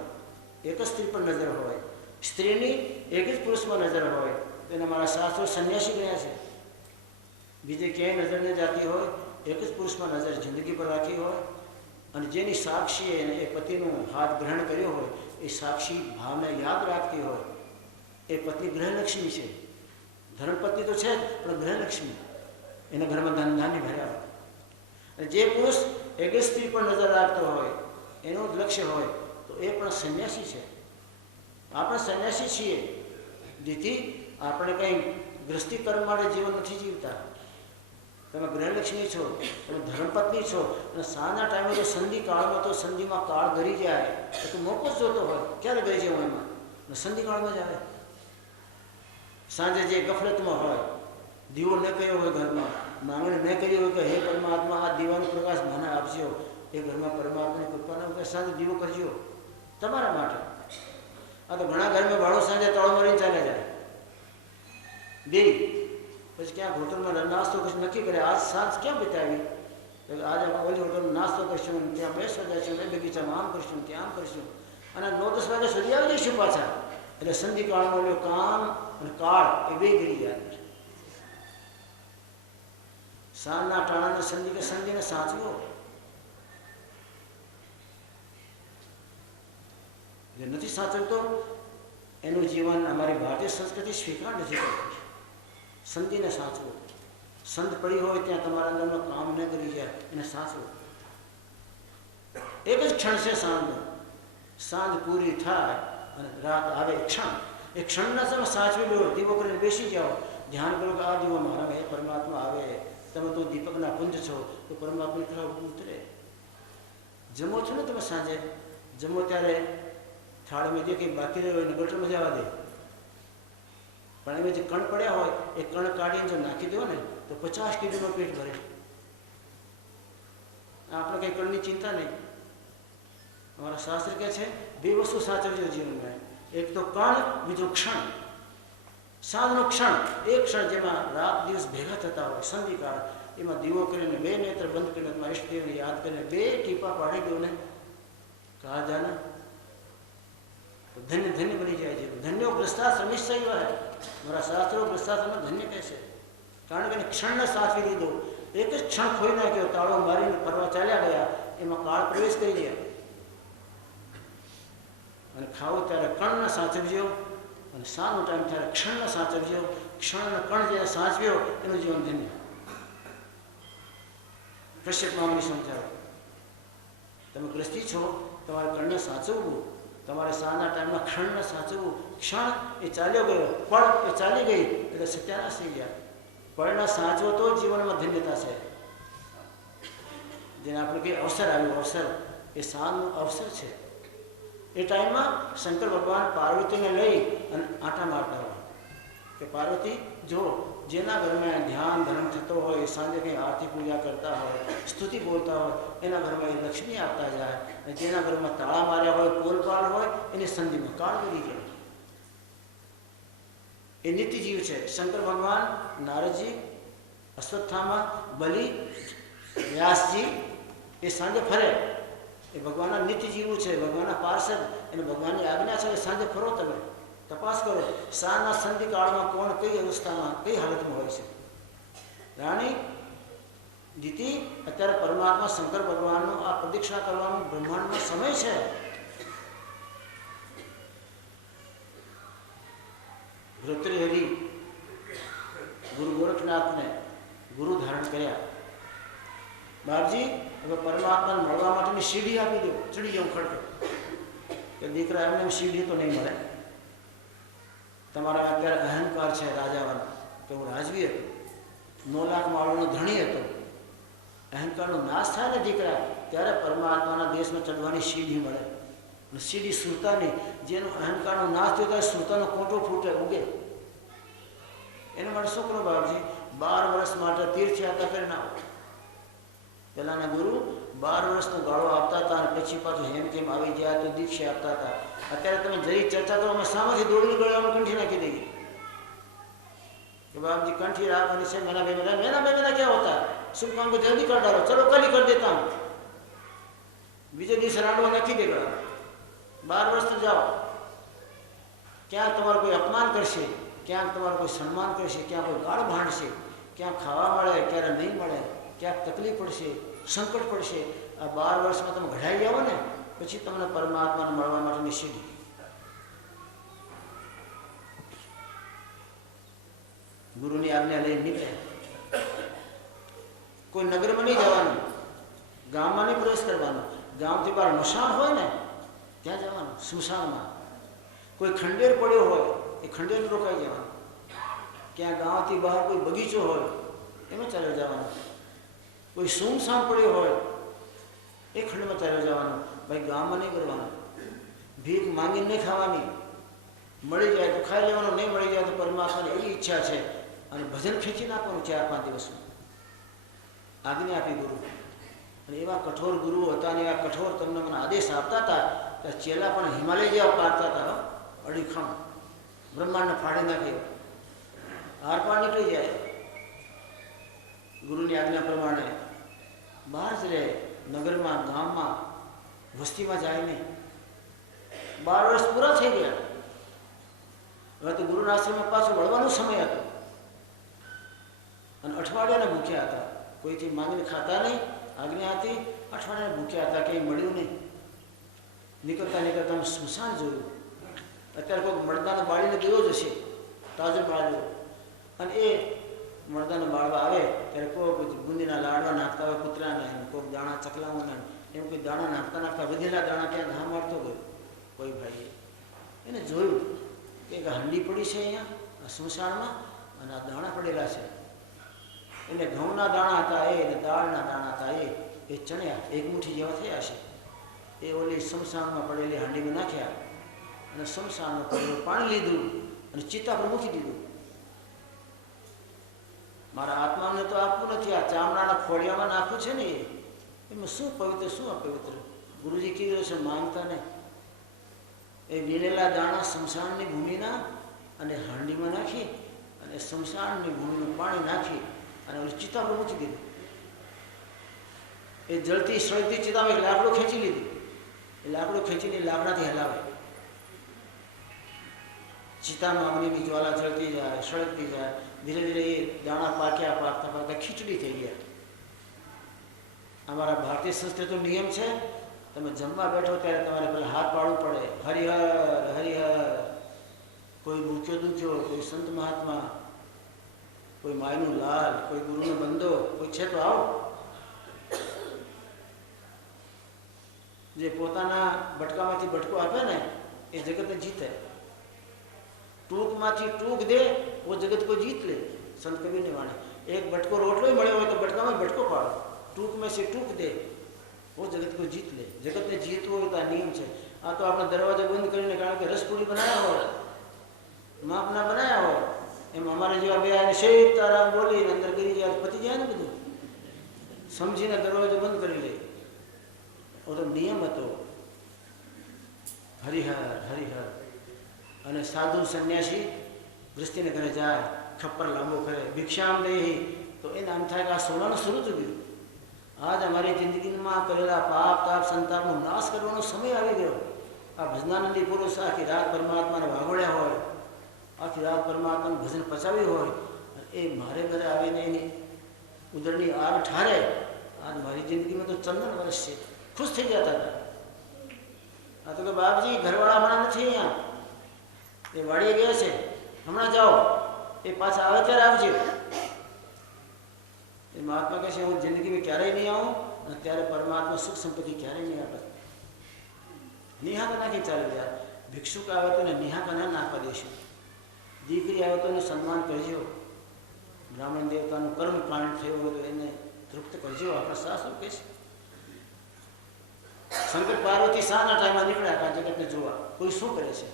એક જ સ્ત્રી પર નજર હોય, સ્ત્રીની એક જ પુરુષમાં નજર હોય. એને મારા શાસ્ત્રો સંન્યાસી ગયા છે. બીજે ક્યાંય નજર ન જાતી હોય, એક જ પુરુષમાં નજર જિંદગી પર રાખી હોય. અને જેની સાક્ષીએ એ પતિનું હાથ ગ્રહણ કર્યો હોય, એ સાક્ષી ભાવને યાદ રાખતી હોય, એ પત્ની ગ્રહલક્ષ્મી છે. ધર્મપત્ની તો છે જ, પણ ગ્રહલક્ષ્મી. એના ઘરમાં ધન ધાન્ય ભર્યા હોય. અને જે પુરુષ એક જ સ્ત્રી પર નજર રાખતો હોય, એનું જ લક્ષ્ય હોય, તો એ પણ સંન્યાસી છે. આપણે સંન્યાસી છીએ. જેથી આપણે કંઈ ગૃહસ્થી કર્મ માટે જીવન નથી જીવતા. તમે ગ્રહલક્ષ્મી છો, તમે ધર્મપત્ની છો. અને સાંજના ટાઈમે તો સંધિ કાળમાં, તો સંધિમાં કાળ ગરી જાય તો મોકો જ જોતો હોય ક્યારે ગઈ જાય એમાં, સંધિ કાળમાં જ આવે. સાંજે જે ગફલતમાં હોય, દીવો ન કર્યો હોય ઘરમાં, માંગણી ન કરી હોય કે હે પરમાત્મા આ દીવાનો પ્રકાશ મને આપજો, એ ઘરમાં પરમાત્માની કૃપાના વગર સાંજે દીવો કરજો તમારા માટે. આ તો ઘણા ઘરમાં ભાડો સાંજે તળો મારીને ચાલે જાય. બે પછી ક્યાંક હોટલમાં નાસ્તો પછી નક્કી કરે આજ સાંજ ક્યાં બતાવી, આજે અમે ઓલી હોટલમાં નાસ્તો કરીશું, ત્યાં બેસવા જઈશું, એ બગીચામાં આમ કરીશું, ત્યાં આમ કરીશું, અને 9-10 વાગ્યા સુધી આવી જઈશું પાછા. એટલે સંધિકાળમાં ઓલો કામ અને કાળ એ બે ગરી જાય. સાંજના ટાણાને સંધિ કે સંધિને સાચવો. જે નથી સાચવતો એનું જીવન અમારી ભારતીય સંસ્કૃતિ સ્વીકાર નથી કરતી. સંધિને સાચવો. સંત પડી હોય ત્યાં તમારા અંદરનું કામ ન કરી જાય, એને સાચવો. એક જ ક્ષણ છે સાંજનો. સાંજ પૂરી થાય અને રાત આવે ક્ષણ, એ ક્ષણના તમે સાચવી લો. દીવો કરીને બેસી જાઓ, ધ્યાન કરો કે આ દીવો મારા હે પરમાત્મા આવે. તમે તો દીપકના પુંજ છો, તો પરમાત્માની તરફ ઉતરે. જમો છો ને તમે સાંજે, જમો ત્યારે થાળીમાં જે કંઈ બાકી રહ્યો એને ગટરમાં જવા દે. પણ એમાં જે કણ પડ્યા હોય એ કણ કાઢીને જો નાખી દો ને તો 50 કિલોનું પેટ ભરે. આપણે કંઈ કણની ચિંતા નહીં. અમારા શાસ્ત્ર કહે છે 2 વસ્તુ સાચવજો જીવનમાં, એક તો કણ, બીજું ક્ષણ. સાંજનું ક્ષણ, એક ક્ષણ જેમાં રાત દિવસ ભેગા થતા હોય, સંધિકાળ, એમાં દીવો કરીને 2 નેત્ર બંધ કરીને તમારા ઈષ્ટદેવને યાદ કરીને 2 ટીપા પાડી દો ને કહા જાના, તો ધન્ય ધન્ય બની જાય છે. ધન્યો ગ્રસ્તાશ્રમ નિશ્ચય હોય. મારા શાસ્ત્રો ગ્રસ્તાશ્રમને ધન્ય કહે છે, કારણ કે ક્ષણને સાચવી લીધો. એક જ ક્ષણ ખોઈ નાખ્યો, તાળો મારીને ફરવા ચાલ્યા ગયા, એમાં કાળ પ્રવેશ કરી ગયા. અને ખાવો ત્યારે કણને સાચવજો, અને સાંજનો ટાઈમ ત્યારે ક્ષણને સાચવજો. ક્ષણ અને કણ જે સાચવ્યો એનું જીવન ધન્ય. કશ્યપ મામની સમજાવો. તમે ગ્રસ્તી છો, તમારે કણને સાચવવું, તમારે સાંજના ટાઈમમાં ક્ષણને સાચવવું. ક્ષણ એ ચાલ્યો ગયો, પળ એ ચાલી ગઈ એટલે સત્યાનાશ થઈ ગયા. પળને સાચવો તો જીવનમાં ધન્યતા છે. જેને આપણે કહીએ અવસર આવ્યો, અવસર એ સાંજનો અવસર છે. એ ટાઈમમાં શંકર ભગવાન પાર્વતીને લઈ અને આંટા મારતા હોય કે પાર્વતી જો જેના ઘરમાં ધ્યાન ધર્મ થતો હોય, સાંજે કંઈ આરતી પૂજા કરતા હોય, સ્તુતિ બોલતા હોય, એના ઘરમાં એ લક્ષ્મી આપતા જાય. અને જેના ઘરમાં તાળા માર્યા હોય, પોલપાડ હોય, એની સંધિમાં કાળ કરી જાય. એ નિત્ય જીવ છે. શંકર ભગવાન, નારદજી, અશ્વત્થામા, બલિ, વ્યાસજી એ સાંજે ફરે. એ ભગવાનના નિત્ય જીવો છે, ભગવાનના પાર્ષદ. એને ભગવાનની આજ્ઞા છે કે સાંજે ફરો, તમે તપાસ કરો સાંજના સંધિકાળમાં કોણ કઈ અવસ્થામાં કઈ હાલતમાં હોય છે. રાણી દીતિ અત્યારે પરમાત્મા શંકર ભગવાનનો આ પ્રદક્ષિણા કરવાનો બ્રહ્માંડનો સમય છે. ભૃતૃહરિ ગુરુ ગોરખનાથને ગુરુ ધારણ કર્યા. બાપજી હવે પરમાત્માને મળવા માટેની સીડી આપી દો, ચડી જાઉં ખડકે કે દીકરા એમને સીડી તો નહીં મળે. તમારા અત્યારે અહંકાર છે રાજાવાનો કે હું રાજવી હતો, 9 લાખ માળોનો ધણી હતો. અહંકારનો નાશ થાય ને દીકરા, ત્યારે પરમાત્માના દેશમાં ચડવાની સીડી મળે. સીડી સુરતાની, જેનો અહંકારનો નાશ થયો ત્યારે સુરતાનો કોટો ફૂટે, ઉગે. એને માટે શું કરો બાપજી? 12 વર્ષ માટે તીર્થયાત્રા કરીને આવો. પહેલાના ગુરુ 12 વર્ષનો ગાળો આપતા હતા અને પછી પાછું હેમ કેમ આવી ગયા તો દીક્ષા આપતા હતા. અત્યારે તમે જરી ચર્ચા કરો, અમે સામેથી દોડીને ગળામાં કંઠી નાખી દઈએ કે બાપજી કંઠી રાખવાની છે. મેના બે ક્યાં હોતા, શું કામ को जल्दी कर डालो, चलो कल ही कर देता हूँ. બીજે દિવસે રાંડવા નાખી દે ગળા. 12 વર્ષ તો જાઓ. ક્યાંક તમારું કોઈ અપમાન કરશે, ક્યાંક તમારું કોઈ સન્માન કરશે, ક્યાંક કોઈ ગાળ ભાંડશે, ક્યાંક ખાવા મળે, ક્યારે નહીં મળે, ક્યાંક તકલીફ પડશે, સંકટ પડશે. આ 12 વર્ષમાં તમે ઘડાઈ જાઓ ને, પછી તમને પરમાત્માને મળવા માટેની સીડી. ગુરુની આજ્ઞા લઈને નીકળ્યા. કોઈ નગરમાં નહીં જવાનું, ગામમાં નહીં પ્રવેશ કરવાનો. ગામથી બહાર મશાન હોય ને ત્યાં જવાનું, સ્મશાનમાં. કોઈ ખંડેર પડ્યો હોય એ ખંડેર રોકાઈ જવાનું. ક્યાં ગામથી બહાર કોઈ બગીચો હોય એમાં ચાલ્યો જવાનું. કોઈ સુમસામ પડ્યો હોય એ ખંડમાં ચાલ્યો જવાનું. ભાઈ ગામમાં નહીં કરવાનું. ભીખ માંગીને નહીં ખાવાની. મળી જાય તો ખાઈ લેવાનું, નહીં મળી જાય તો પરમાત્માની એવી ઈચ્છા છે અને ભજન ખેંચી નાખવાનું 4-5 દિવસમાં. આજ્ઞા આપી ગુરુ. અને એવા કઠોર ગુરુઓ હતા અને એવા કઠોર તમને મને આદેશ આપતા હતા કે ચેલા પણ હિમાલય જેવા પાડતા હતા. અડીખમ બ્રહ્માંડને ફાડી નાખે, આરપાર નીકળી જાય. ગુરુની આજ્ઞા પ્રમાણે બહાર જ રહે, નગરમાં, ગામમાં, વસ્તીમાં જાય નહીં. 12 વર્ષ પૂરા થઈ ગયા. હવે તો ગુરુના આશ્રમમાં પાછું વળવાનો સમય હતો અને અઠવાડિયાના ભૂખ્યા હતા. કોઈથી માંગીને ખાતા નહીં, આજ્ઞા હતી. અઠવાડિયાના ભૂખ્યા હતા, કંઈ મળ્યું નહીં. નીકળતા નીકળતા સ્મશાન જોયું. અત્યારે કોઈક મળદાને બાળીને ગયો જ હશે, તાજો બાળ્યો. અને એ મળદાને બાળવા આવે ત્યારે કોઈ બુંદીના લાડવા નાખતા હોય કૂતરાને, કોઈક દાણા ચકલાઓને, એમ કોઈ દાણા નાખતા નાખતા વધેલા દાણા ત્યાં ઘા મારતો ગયો. કોઈ ભાઈએ એને જોયું કે હંડી પડી છે અહીંયા સ્મશાનમાં અને આ દાણા પડેલા છે. એટલે ઘઉંના દાણા હતા એ અને દાળના દાણા હતા એ ચણ્યા, 1 મુઠ્ઠી જેવા થયા છે. એ ઓલી સ્મશાનમાં પડેલી હાંડીમાં નાખ્યા અને સ્મશાનમાં પડેલું પાણી લીધું અને ચિત્તા પર મૂકી દીધું. મારા આત્માને તો આપવું નથી, આ ચામડાના ખોડિયામાં નાખવું છે ને. એમાં શું પવિત્ર શું અપવિત્ર? ગુરુજી કીધું છે માનતા ને. એ વીણેલા દાણા સ્મશાનની ભૂમિના અને હાંડીમાં નાખી અને સ્મશાનની ભૂમિનું પાણી નાખી અને ઓલી ચિત્તા પર મૂકી દીધું. એ જળતી સળગતી ચિત્તામાં એક લાકડું ખેંચી લીધું. એ લાકડું ખેંચીને લાકડાથી હલાવે. ચિત્તામાં અગ્નિની જ્વાલા જળતી જાય, સળગતી જાય. ધીરે ધીરે એ દાણા પાક્યા, પાકતા પાકતા ખીચડી થઈ ગયા. અમારા ભારતીય સંસ્કૃતિનો નિયમ છે, તમે જમવા બેઠો ત્યારે તમારે પહેલાં હાથ પાડવું પડે. હરિહર હરિહર. કોઈ ભૂખ્યો દુખ્યો, કોઈ સંત મહાત્મા, કોઈ માયનું લાલ, કોઈ ગુરુનો બંદો, કોઈ છે તો આવો. જે પોતાના બટકામાંથી બટકો આપે ને એ જગતને જીતે. ટૂંકમાંથી ટૂંક દે वो जगत को जीत ले. संत कबीर ने वाणी. एक बटको रोटलो મળ્યો હોય તો બટકામાં બટકો પાડો. टूक में से टूक दे वो जगत को जीत ले. जगत ने जीतવું હોય તો આ નિયમ છે. આ તો આપણે દરવાજો બંધ કરીને કારણ કે રસપુરી બનાવ્યા હોય માપના બનાવ્યા હોય એમ અમારે જેવા બે આને સીતારામ બોલીને અંદર કરી જાય પતી જાય ને બધું સમજીને દરવાજો બંધ કરી લે. ઓલો નિયમ હતો. હરિહર હરિહર. અને સાધુ સંન્યાસી ગૃહસ્થીને ઘરે જાય ખપ્પર લાંબો કરે ભિક્ષામ દેહી તો એને આમ થાય કે આ સોનાનું સ્વરૂપ ગયું. આજ અમારી જિંદગીમાં કરેલા પાપ તાપ સંતાપનો નાશ કરવાનો સમય આવી ગયો. આ ભજનાનંદી પુરુષ આખી રાત પરમાત્માને વાગોળ્યા હોય આખી રાત પરમાત્માનું ભજન પચાવ્યું હોય એ મારે ઘરે આવીને એની ઉદરની આર ઠારે આજ મારી જિંદગીમાં તો ચંદન વર્ષ છે. ખુશ થઈ જતા હતા. આ તો કે બાપજી ઘરવાળા હમણાં નથી અહીંયા એ વાડીએ ગયા છે હમણાં જાઓ એ પાછા આવે ત્યારે આવજો. એ મહાત્મા કહે છે હું જિંદગીમાં ક્યારેય નહીં આવું અને ત્યારે પરમાત્મા સુખ સંપત્તિ ક્યારેય નહીં આપે. નિહાક નાખી ચાલે યાર. ભિક્ષુક આવે તો એને નિહાક ના નાખવા દેશું. દીકરી આવે તો એનું સન્માન કરજો. બ્રાહ્મણ દેવતાનું કર્મ કાંડ થયું હોય તો એને તૃપ્ત કરજો. આપણા સાસુ કહે છે. શંકર પાર્વતી સાના ટાઈમમાં નીકળ્યા આ જગતને જોવા કોઈ શું કરે છે.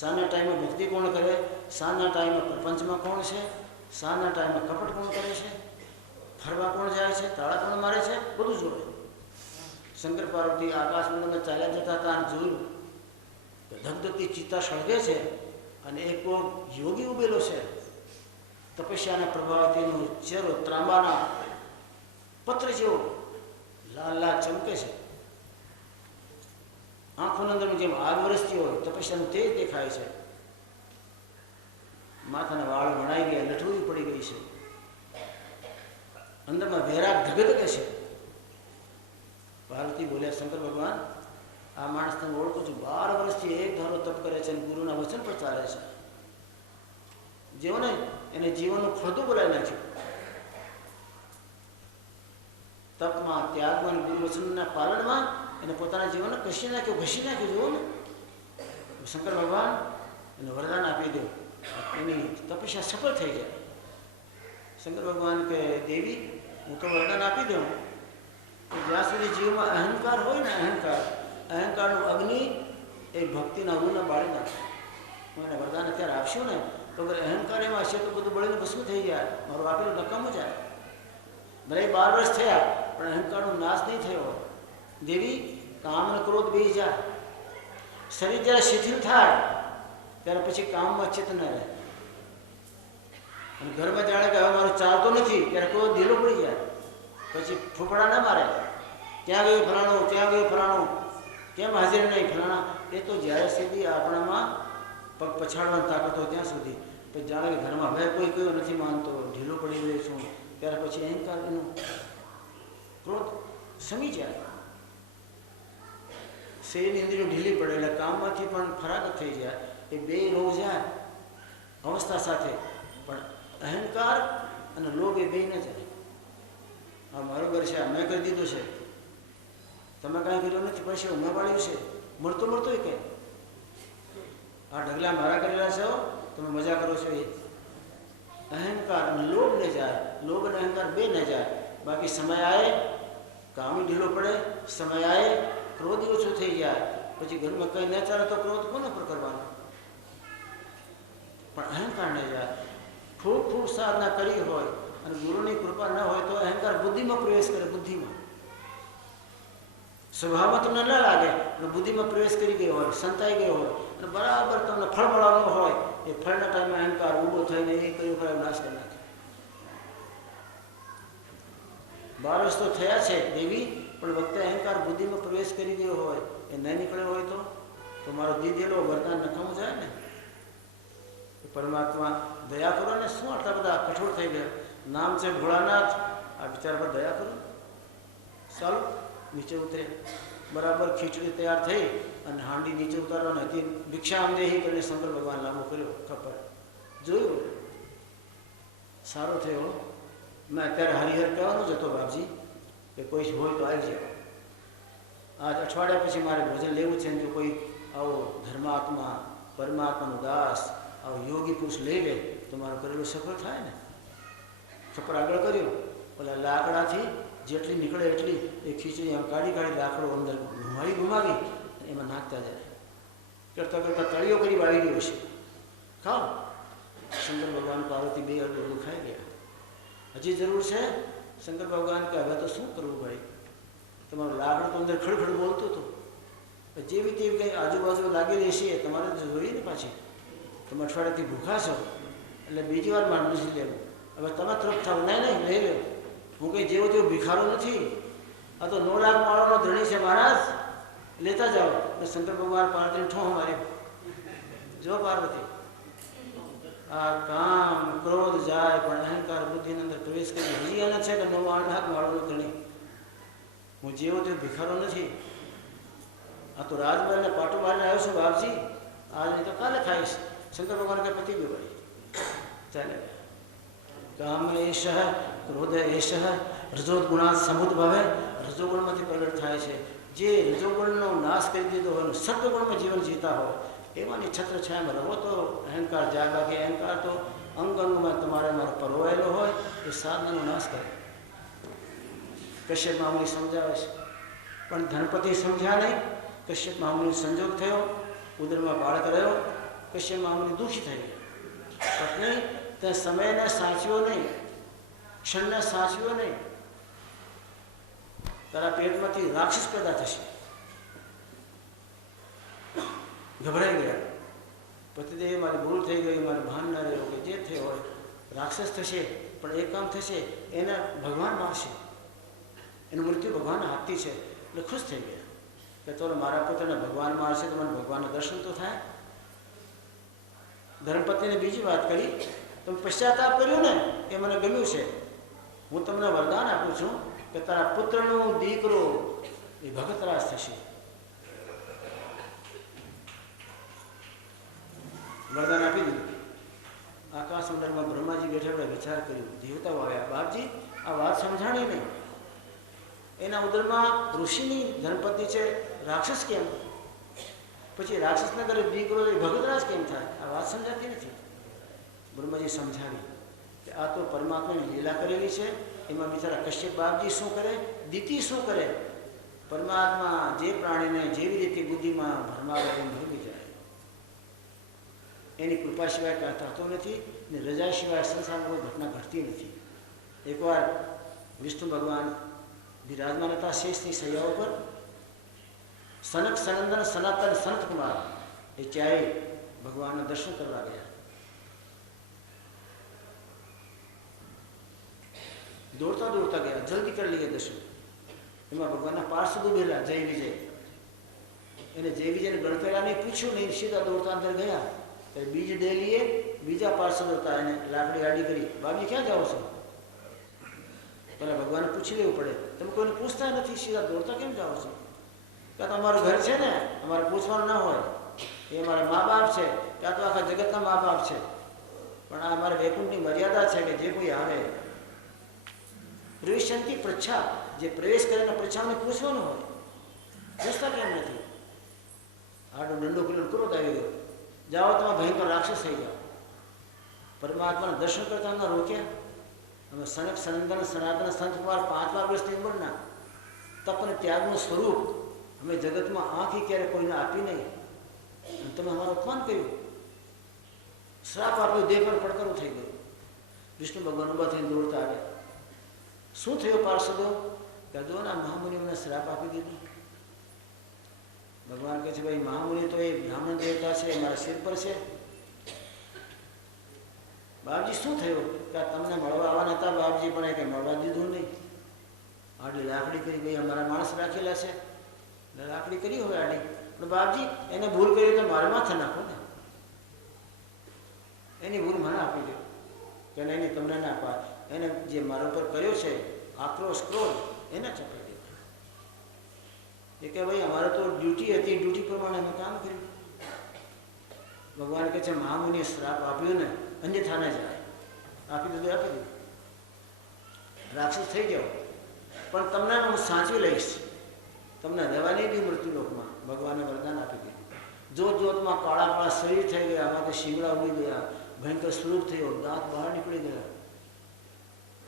સાના ટાઈમમાં ભક્તિ કોણ કરે, સાના ટાઈમમાં પ્રપંચમાં કોણ છે, સાના ટાઈમમાં કપટ કોણ કરે છે, ફરવા કોણ જાય છે, તાળા કોણ મારે છે, બધું જોવે. શંકર પાર્વતી આકાશમંડળમાં ચાલ્યા જતા હતા અને જોયું ધગધગતી ચિત્તા સળગે છે અને એક યોગી ઉભેલો છે. તપસ્યાના પ્રભાવથી એનો ચહેરો ત્રાંબાના પત્ર જેવો લાલ લાલ ચમકે છે. આંખોની અંદર જેમ આગ વરસતી હોય તપસ્યાનું તેજ દેખાય છે. માથાના વાળ વણાઈ ગયા લઠોરી પડી ગઈ છે. અંદરમાં વૈરાગ ધગધગે છે. પાર્વતી બોલ્યા શંકર ભગવાન આ માણસ તમે ઓળખું છું 12 વર્ષથી એક ધારો તપ કરે છે અને ગુરુના વચન પર ચાલે છે. જેવો ને એને જીવનનું ખોટું બોલાવી નાખ્યું. તપમાં ત્યાગમાં ગુરુ વચનના પાલનમાં એને પોતાના જીવનને કશી નાખ્યો ઘસી નાખ્યો. જુઓ ને શંકર ભગવાન એને વરદાન આપી દો એની તપસ્યા સફળ થઈ જાય. શંકર ભગવાન કે દેવી હું તો વરદાન આપી દઉં જ્યાં સુધી જીવમાં અહંકાર હોય ને અહંકારનું અગ્નિ એ ભક્તિના રૂને બાળી નાખે. હું એને વરદાન અત્યારે આપશું ને તો અગર અહંકાર એમાં હશે તો બધું બળીને ભસ્મ થઈ જાય. મારું આપેલું નકામું જાય. ભલે 12 વર્ષ થયા પણ અહંકારનો નાશ નહીં થયો. દેવી કામ અને ક્રોધ બેસી જાય. શરીર જ્યારે શિથિલ થાય ત્યારે પછી કામમાં ચિત્ત ન રહે અને ઘરમાં જાણે કે હવે મારું ચાલતો નથી ત્યારે ક્રોધ ઢીલો પડી જાય. પછી ફૂફડા ના મારે ક્યાં ગયું ફલાણું, ક્યાં ગયું ફલાણું, કેમ હાજર નહીં ફલાણા. એ તો જ્યારે સુધી આપણામાં પગ પછાડવાની તાકાત હોય ત્યાં સુધી. પછી જાણે કે ઘરમાં હવે કોઈ કયો નથી માનતો ઢીલો પડી રહ્યો છું ત્યારે પછી અહંકાર એનું ક્રોધ સમી જાય. શરીરની ઇન્દ્રિયો ઢીલી પડે એટલે કામમાંથી પણ ફરાગત થઈ જાય. એ બે રોગ જાય અવસ્થા સાથે. પણ અહંકાર અને લોભ એ બે ન જાય. હા મારું ઘર છે મેં કરી દીધું છે તમે કાંઈ કર્યું નથી પછી મેં પાડ્યું છે મળતો મળતો કંઈ આ ઢગલા મારા કરેલા છો તમે મજા કરો છો. એ અહંકાર અને લોભ ન જાય. લોભ અને અહંકાર બે ન જાય. બાકી સમય આવે કામ ઢીલો પડે, સમય આવે ક્રોધ ઓછો થઈ જાય. પછી ઘરમાં કંઈ ન ચાલે તો ક્રોધ કોના પર કરવાનો. પણ અહંકાર ન જાય. ખૂબ ખૂબ સાધના કરી હોય અને ગુરુની કૃપા ન હોય તો અહંકાર બુદ્ધિમાં પ્રવેશ કરે. બુદ્ધિમાં સ્વભાવમાં તમને ન લાગે અને બુદ્ધિમાં પ્રવેશ કરી ગયો હોય, સંતાઈ ગયો હોય અને બરાબર તમને ફળ મળવાનું હોય એ ફળના ટાઈમે અહંકાર ઊભો થઈને એ કયો ખરાબ નાશ કરી નાખે. 12 વર્ષ તો થયા છે દેવી પણ વખતે અહંકાર બુદ્ધિમાં પ્રવેશ કરી ગયો હોય એ ન નીકળ્યો હોય તો મારો દીધેલો વરદાન નકામું જાય ને. પરમાત્મા દયા કરો ને. શું આટલા બધા કઠોર થઈ ગયા. નામ છે ભોળાનાથ આ વિચાર પર દયા કરો. ચાલો નીચે ઉતરે બરાબર ખીચડી તૈયાર થઈ અને હાંડી નીચે ઉતારવાની હતી. ભિક્ષા દેહી કરીને શંકર ભગવાન લાંબો કર્યો ખબર જોયું. સારો થયો. મેં અત્યારે હરિહર કહેવાનું જ હતો બાપજી કે કોઈ હોય તો આવી જાય. આજ અઠવાડિયા પછી મારે ભોજન લેવું છે. જો કોઈ આવો ધર્માત્મા પરમાત્માનો દાસ આવો યોગી પુરુષ લઈ લે તો મારું કરેલું સફળ થાય ને. સફળ આગળ કર્યું, ઓલા લાકડાથી જેટલી નીકળે એટલી એ ખીચડી આમ કાઢી લાકડો અંદર ઘુમાવી એમાં નાખતા જાય. કરતાં કરતાં તળીઓ કરી વાળી ગયો છે. ખાઓ. શંકર ભગવાન પાર્વતી બે અડધું ખાઈ ગયા. હજી જરૂર છે? શંકર ભગવાન કે હવે તો શું કરવું ભાઈ, તમારું લાકડું તો અંદર ખડખડ બોલતું હતું. જેવી તેવી કંઈ આજુબાજુ લાગેલી હશે તમારે તો જોઈએ ને પાછી. તમે અઠવાડિયાથી ભૂખા છો એટલે બીજી વાર મારે નથી લેવું. હવે તમે તરફ થાવ, નહીં લઈ લો. હું કંઈ જેવો તેવો ભિખારો નથી. આ તો 9 લાખ માળાનો ધણી છે મહારાજ, લેતા જાઓ. શંકર ભગવાન પાર્વતીને ઠોહ માર્યો. જો પાર્વતી, આ કામ ક્રોધ જાય પણ અહંકાર બુદ્ધિની અંદર પ્રવેશ કરી હજી એને છે કે 9 લાખ માળાનો ધણી. હું જેવો તેવો ભિખારો નથી. આ તો રાજમહેલને પાટો મારીને આવ્યો છું બાપજી, આજ નહીં તો કાલે ખાઈશ. શંકર ભગવાન કે પતિ ગયો ભાઈ, ચાલે. કામ એશ ક્રોધ એશ રજોગુણા સમુદ્ભવે, રજોગુણમાંથી પ્રગટ થાય છે. જે રજોગુણનો નાશ કરી દીધો હોય, સત્વગુણમાં જીવન જીતા હોય એમાંની છત્રછાયામાં રહો તો અહંકાર જાય. બાકી અહંકાર તો અંગ અંગમાં તમારે મારો પરોવાયેલો હોય એ સાધનાનો નાશ કરે. કશ્યપ મામૂલી સમજાવે છે પણ ધનપતિ સમજ્યા નહીં. કશ્યપ મામૂલી સંજોગ થયો, ઉદરમાં બાળક રહ્યો. કશ્યપ મામૂલી દુઃખી થઈ ગયો. પત્ની તે સમયને સાચવ્યો નહીં, ક્ષણને સાચવ્યો નહીં. તારા પેટમાંથી રાક્ષસ પેદા થશે. ગભરાઈ ગયા. પતિદેવ મારી ભૂલ થઈ ગઈ, મારે ભાન ના રહ્યો કે જે થયો હોય, રાક્ષસ થશે પણ એક કામ થશે, એને ભગવાન મારશે, એનું મૃત્યુ ભગવાનના હાથથી છે. એટલે ખુશ થઈ ગયા કે તો મારા પુત્રને ભગવાન મારશે તો મને ભગવાનના દર્શન તો થાય. ધર્મપત્નીને બીજી વાત કરી, તમે પશ્ચાતાપ કર્યું ને એ મને ગમ્યું છે. હું તમને વરદાન આપું છું કે તારા પુત્રનો દીકરો એ ભગતરાજ થશે. વરદાન આપી દીધું. આકાશ મંડળમાં બ્રહ્માજી બેઠા વિચાર કર્યું, દેવતાઓ આવ્યા. બાપજી આ વાત સમજાણી નહીં. એના ઉદરમાં ઋષિની ધનપત્ની છે, રાક્ષસ કેમ? પછી રાક્ષસના ઘરે દીકરો ભગતરાજ કેમ થાય? આ વાત સમજાતી નથી. બ્રહ્માજી સમજાવી કે આ તો પરમાત્માની લીલા કરેલી છે. એમાં બિચારા કશ્યપ બાપજી શું કરે, દિતિ શું કરે? પરમાત્મા જે પ્રાણીને જેવી રીતે બુદ્ધિમાં ભરમાવે એમ ભરમી જાય. એની કૃપા સિવાય કાંઈ થતો નથી ને રજા સિવાય સંસારમાં કોઈ ઘટના ઘટતી નથી. એકવાર વિષ્ણુ ભગવાન વિરાજમાન હતા શેષની સૈયા ઉપર. સનક સનંદન સનાતન સંત કુમાર એ ચારે ભગવાનના દર્શન કરવા ગયા. દોડતા દોડતા ગયા, જલ્દી કરી લઈએ દર્શન. એમાં ભગવાનના પાર્ષદ ઉભેલા જય વિજય. એને જય વિજયને ગણપેલાને પૂછ્યું નહીં, સીધા દોડતા અંદર ગયા. બીજ ડેલીએ બીજા પાર્ષદ હતા, એને લાકડી આડી કરી, બાબી ક્યાં જાઓ છો? પેલા ભગવાનને પૂછી લેવું પડે. તમે કોઈને પૂછતા નથી, સીધા દોડતા કેમ જાઓ છો? ક્યાં તો અમારું ઘર છે ને, અમારે પૂછવાનું ના હોય. એ અમારા મા બાપ છે, ક્યાં તો આખા જગતના મા બાપ છે. પણ આ અમારા વૈકુંઠની મર્યાદા છે કે જે કોઈ આવે પ્રવેશંતી પ્રચ્છા, જે પ્રવેશ કરીને પ્રચ્છાને પૂછવાનું હોય, પૂછતા કેમ નથી? આટલો દંડો કિલો ક્રોધ આવી ગયો. જાઓ તમે ભયંકર રાક્ષસ થઈ જાઓ. પરમાત્માના દર્શન કરતા ના રોક્યા. અમે સનક સનંદન સનાતન સંત કુમાર 5 વર્ષની ઉંમરના તપ અને ત્યાગનું સ્વરૂપ અમે જગતમાં આંખી ક્યારે કોઈને આપી નહીં. અને તમે અમારું અપમાન કર્યું, શ્રાપ આપ્યો, દેહ પર પડકારું થઈ ગયું. વિષ્ણુ ભગવાન ઉભા થઈને દોડતા આવ્યા. શું થયું પાર્ષદો? કદોના મહામુનિઓને શ્રાપ આપી દીધું. ભગવાન કહે છે ભાઈ મહામુનિ તો એ બ્રાહ્મણ દેવતા છે, મારા શિર પર છે. બાપજી શું થયું? કે તમને મળવા આવવાના હતા બાપજી, પણ એ કંઈ મળવા દીધું નહીં. આટલી લાકડી કરી ભાઈ અમારા માણસ રાખેલા છે, લાકડી કરી હોય આડી, પણ બાપજી એને ભૂલ કરી તો મારે માથે નાખો ને. એની ભૂલ મને આપી દો કે નહીં તમને ના આપવા. એને જે મારા ઉપર કર્યો છે આક્રોશ ક્રોધ એને ચપાઈ દે. એ કે ભાઈ અમારે તો ડ્યુટી હતી, ડ્યુટી પ્રમાણે અમે કામ કર્યું. ભગવાન કહે છે મહામુનિએ શ્રાપ આપ્યો ને અન્યથા ન જાય. આપી દીધું, આપી દીધું. રાક્ષસ થઈ જાઓ પણ તમને હું સાચવી લઈશ. તમને રહેવા નહીં દે મૃત્યુલોકમાં. ભગવાને વરદાન આપી દીધું. જોત જોતમાં કાળા કાળા શરીર થઈ ગયા, આમાંથી શિંગડા ઉડી ગયા, ભયંકર સ્વરૂપ થયો, દાંત બહાર નીકળી ગયા,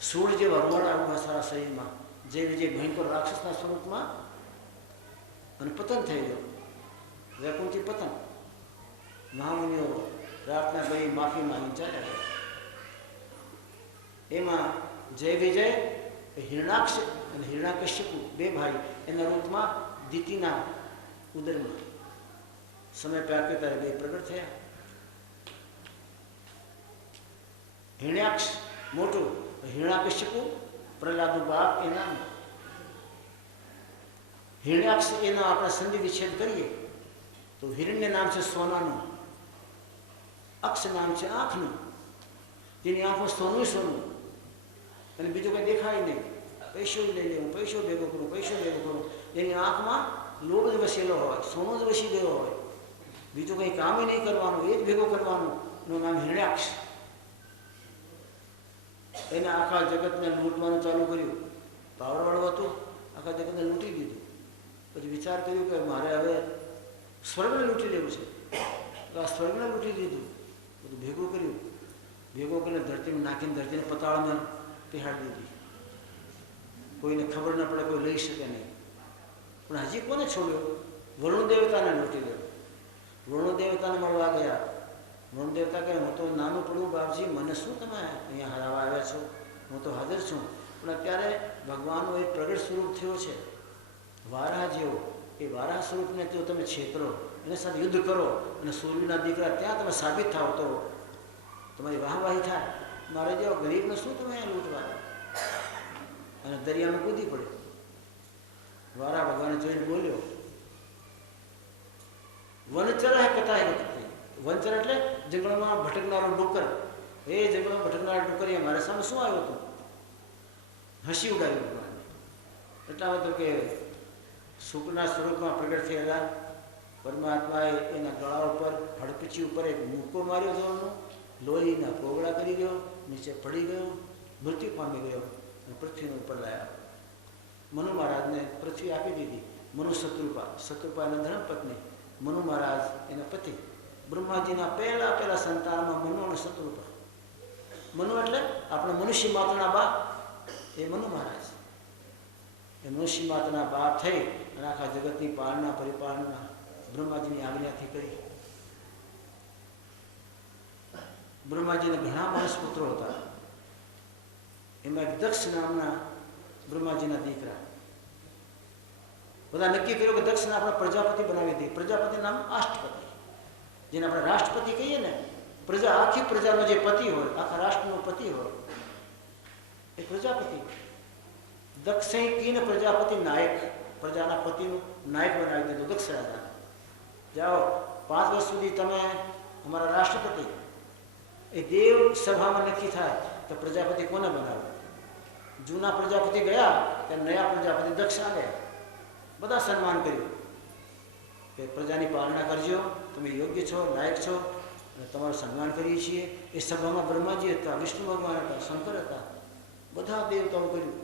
સૂળ જેવા રોડ આવ્યા સારા શરીરમાં, જે ભયંકર રાક્ષસના સ્વરૂપમાં, અને પતન થઈ ગયો. વૈકુંઠથી પતન. મહામુનિઓ પ્રાર્થના કરી, માફી માંગી ચાલ્યા ગયા. એમાં જય વિજય હિરણાક્ષ અને હિરણાકશ્યપુ બે ભાઈ એના રૂપમાં દિતિના ઉદરમાં સમય પ્યાર ત્યારે બે પ્રગટ થયા. હિરણ્યાક્ષ મોટું, હિરણાકશ્યપુ પ્રહલાદનું બાપ એના. હિરણ્યાક્ષ એના આપણે સંધિ વિચ્છેદ કરીએ તો હિરણ્ય નામ છે સોનાનું, અક્ષ નામ છે આંખનું. જેની આંખમાં સોનું સોનું અને બીજું કંઈ દેખાય નહીં. પૈસો લઈ લે, હું પૈસો ભેગો કરું, પૈસો ભેગો કરું. એની આંખમાં લોભ જ વસેલો હોય, સોનું જ વસી ગયો હોય, બીજું કંઈ કામ નહીં કરવાનું, એ જ ભેગો કરવાનું. એનું નામ હિરણ્યાક્ષ. એને આખા જગતને લૂંટવાનું ચાલુ કર્યું. પાવરવાળું હતું, આખા જગતને લૂંટી દીધું. પછી વિચાર કર્યું કે મારે હવે સ્વર્ગને લૂંટી લેવું છે. તો આ સ્વર્ગને લૂંટી દીધું. બધું ભેગું કર્યું. ભેગો કરીને ધરતીમાં નાખીને ધરતીને પતાળમાં પહેરાડી દીધી. કોઈને ખબર ન પડે, કોઈ લઈ શકે નહીં. પણ હજી કોને છોડ્યો? વરુણ દેવતાને લૂંટી ગયો. વરુણ દેવતાને મળવા ગયા. વરુણ દેવતા કહે, હું તો નાનું પડું બાપજી, મને શું તમે અહીંયા હરાવવા આવ્યા છો? હું તો હાજર છું. પણ અત્યારે ભગવાનનું એક પ્રગટ સ્વરૂપ થયો છે વારાહ જેવો. એ વારાહ સ્વરૂપને જો તમે છેતરો, એની સાથે યુદ્ધ કરો અને સૂર્યના દીકરા ત્યાં તમે સાબિત થાવ તો તમારી વાહવાહી થાય. મારે જેવો ગરીબને શું તમે લૂંટવા? અને દરિયામાં કૂદી પડ્યો. વારા ભગવાને જોઈને બોલ્યો, વનચર હે કથા હે કથા. વનચર એટલે જંગલમાં ભટકનારો ડુક્કર. એ જંગલમાં ભટકનારા ડુક્કર મારે સામે શું આવ્યો હતું? હસી ઉડાવ્યું ભગવાન. એટલા હતું કે સુખના સ્વરૂપમાં પ્રગટ થયેલા પરમાત્માએ એના ગળા ઉપર, હડપચી ઉપર એક મૂકો માર્યો જોવાનો, લોહીના કોગળા કરી ગયો, નીચે પડી ગયો, મૃત્યુ પામી ગયો અને પૃથ્વીને ઉપર લાયા. મનુ મહારાજને પૃથ્વી આપી દીધી. મનુ શત્રુપા એના ધર્મપત્ની, મનુ મહારાજ એના પતિ. બ્રહ્માજીના પહેલા સંતાનમાં મનુ અને શત્રુપા. મનુ એટલે આપણે મનુષ્ય માત્રના બાપ, એ મનુ મહારાજ. એ મનુષ્ય માત્રના બાપ થઈ અને આખા જગતની પાલના પરિપાલના બ્રહ્માજીની આજ્ઞાથી કરી. બ્રહ્માજીને ઘણા માણસ પુત્રો હતા. એમાં એક દક્ષ નામના બ્રહ્માજીના દીકરા. બધા નક્કી કર્યું કે દક્ષને આપણે પ્રજાપતિ બનાવી દઈએ. પ્રજાપતિ નામ આષ્ટપતિ, જેને આપણે રાષ્ટ્રપતિ કહીએ ને. પ્રજા, આખી પ્રજાનો જે પતિ હોય, આખા રાષ્ટ્રનો પતિ હોય, એ પ્રજાપતિ. દક્ષે કીન પ્રજાપતિ નાયક, પ્રજાના પતિનું નાયક બનાવી દીધું દક્ષ રાજા. જાઓ 5 વર્ષ સુધી તમે અમારા રાષ્ટ્રપતિ. એ દેવ સભામાં નક્કી થાય તો પ્રજાપતિ કોને બનાવે? જૂના પ્રજાપતિ ગયા કે નયા પ્રજાપતિ દક્ષ આવ્યા. બધા સન્માન કર્યું કે પ્રજાની પાલના કરજો, તમે યોગ્ય છો, લાયક છો, અને તમારું સન્માન કરીએ છીએ. એ સભામાં બ્રહ્માજી હતા, વિષ્ણુ ભગવાન હતા, શંકર હતા, બધા દેવતાઓ કર્યું.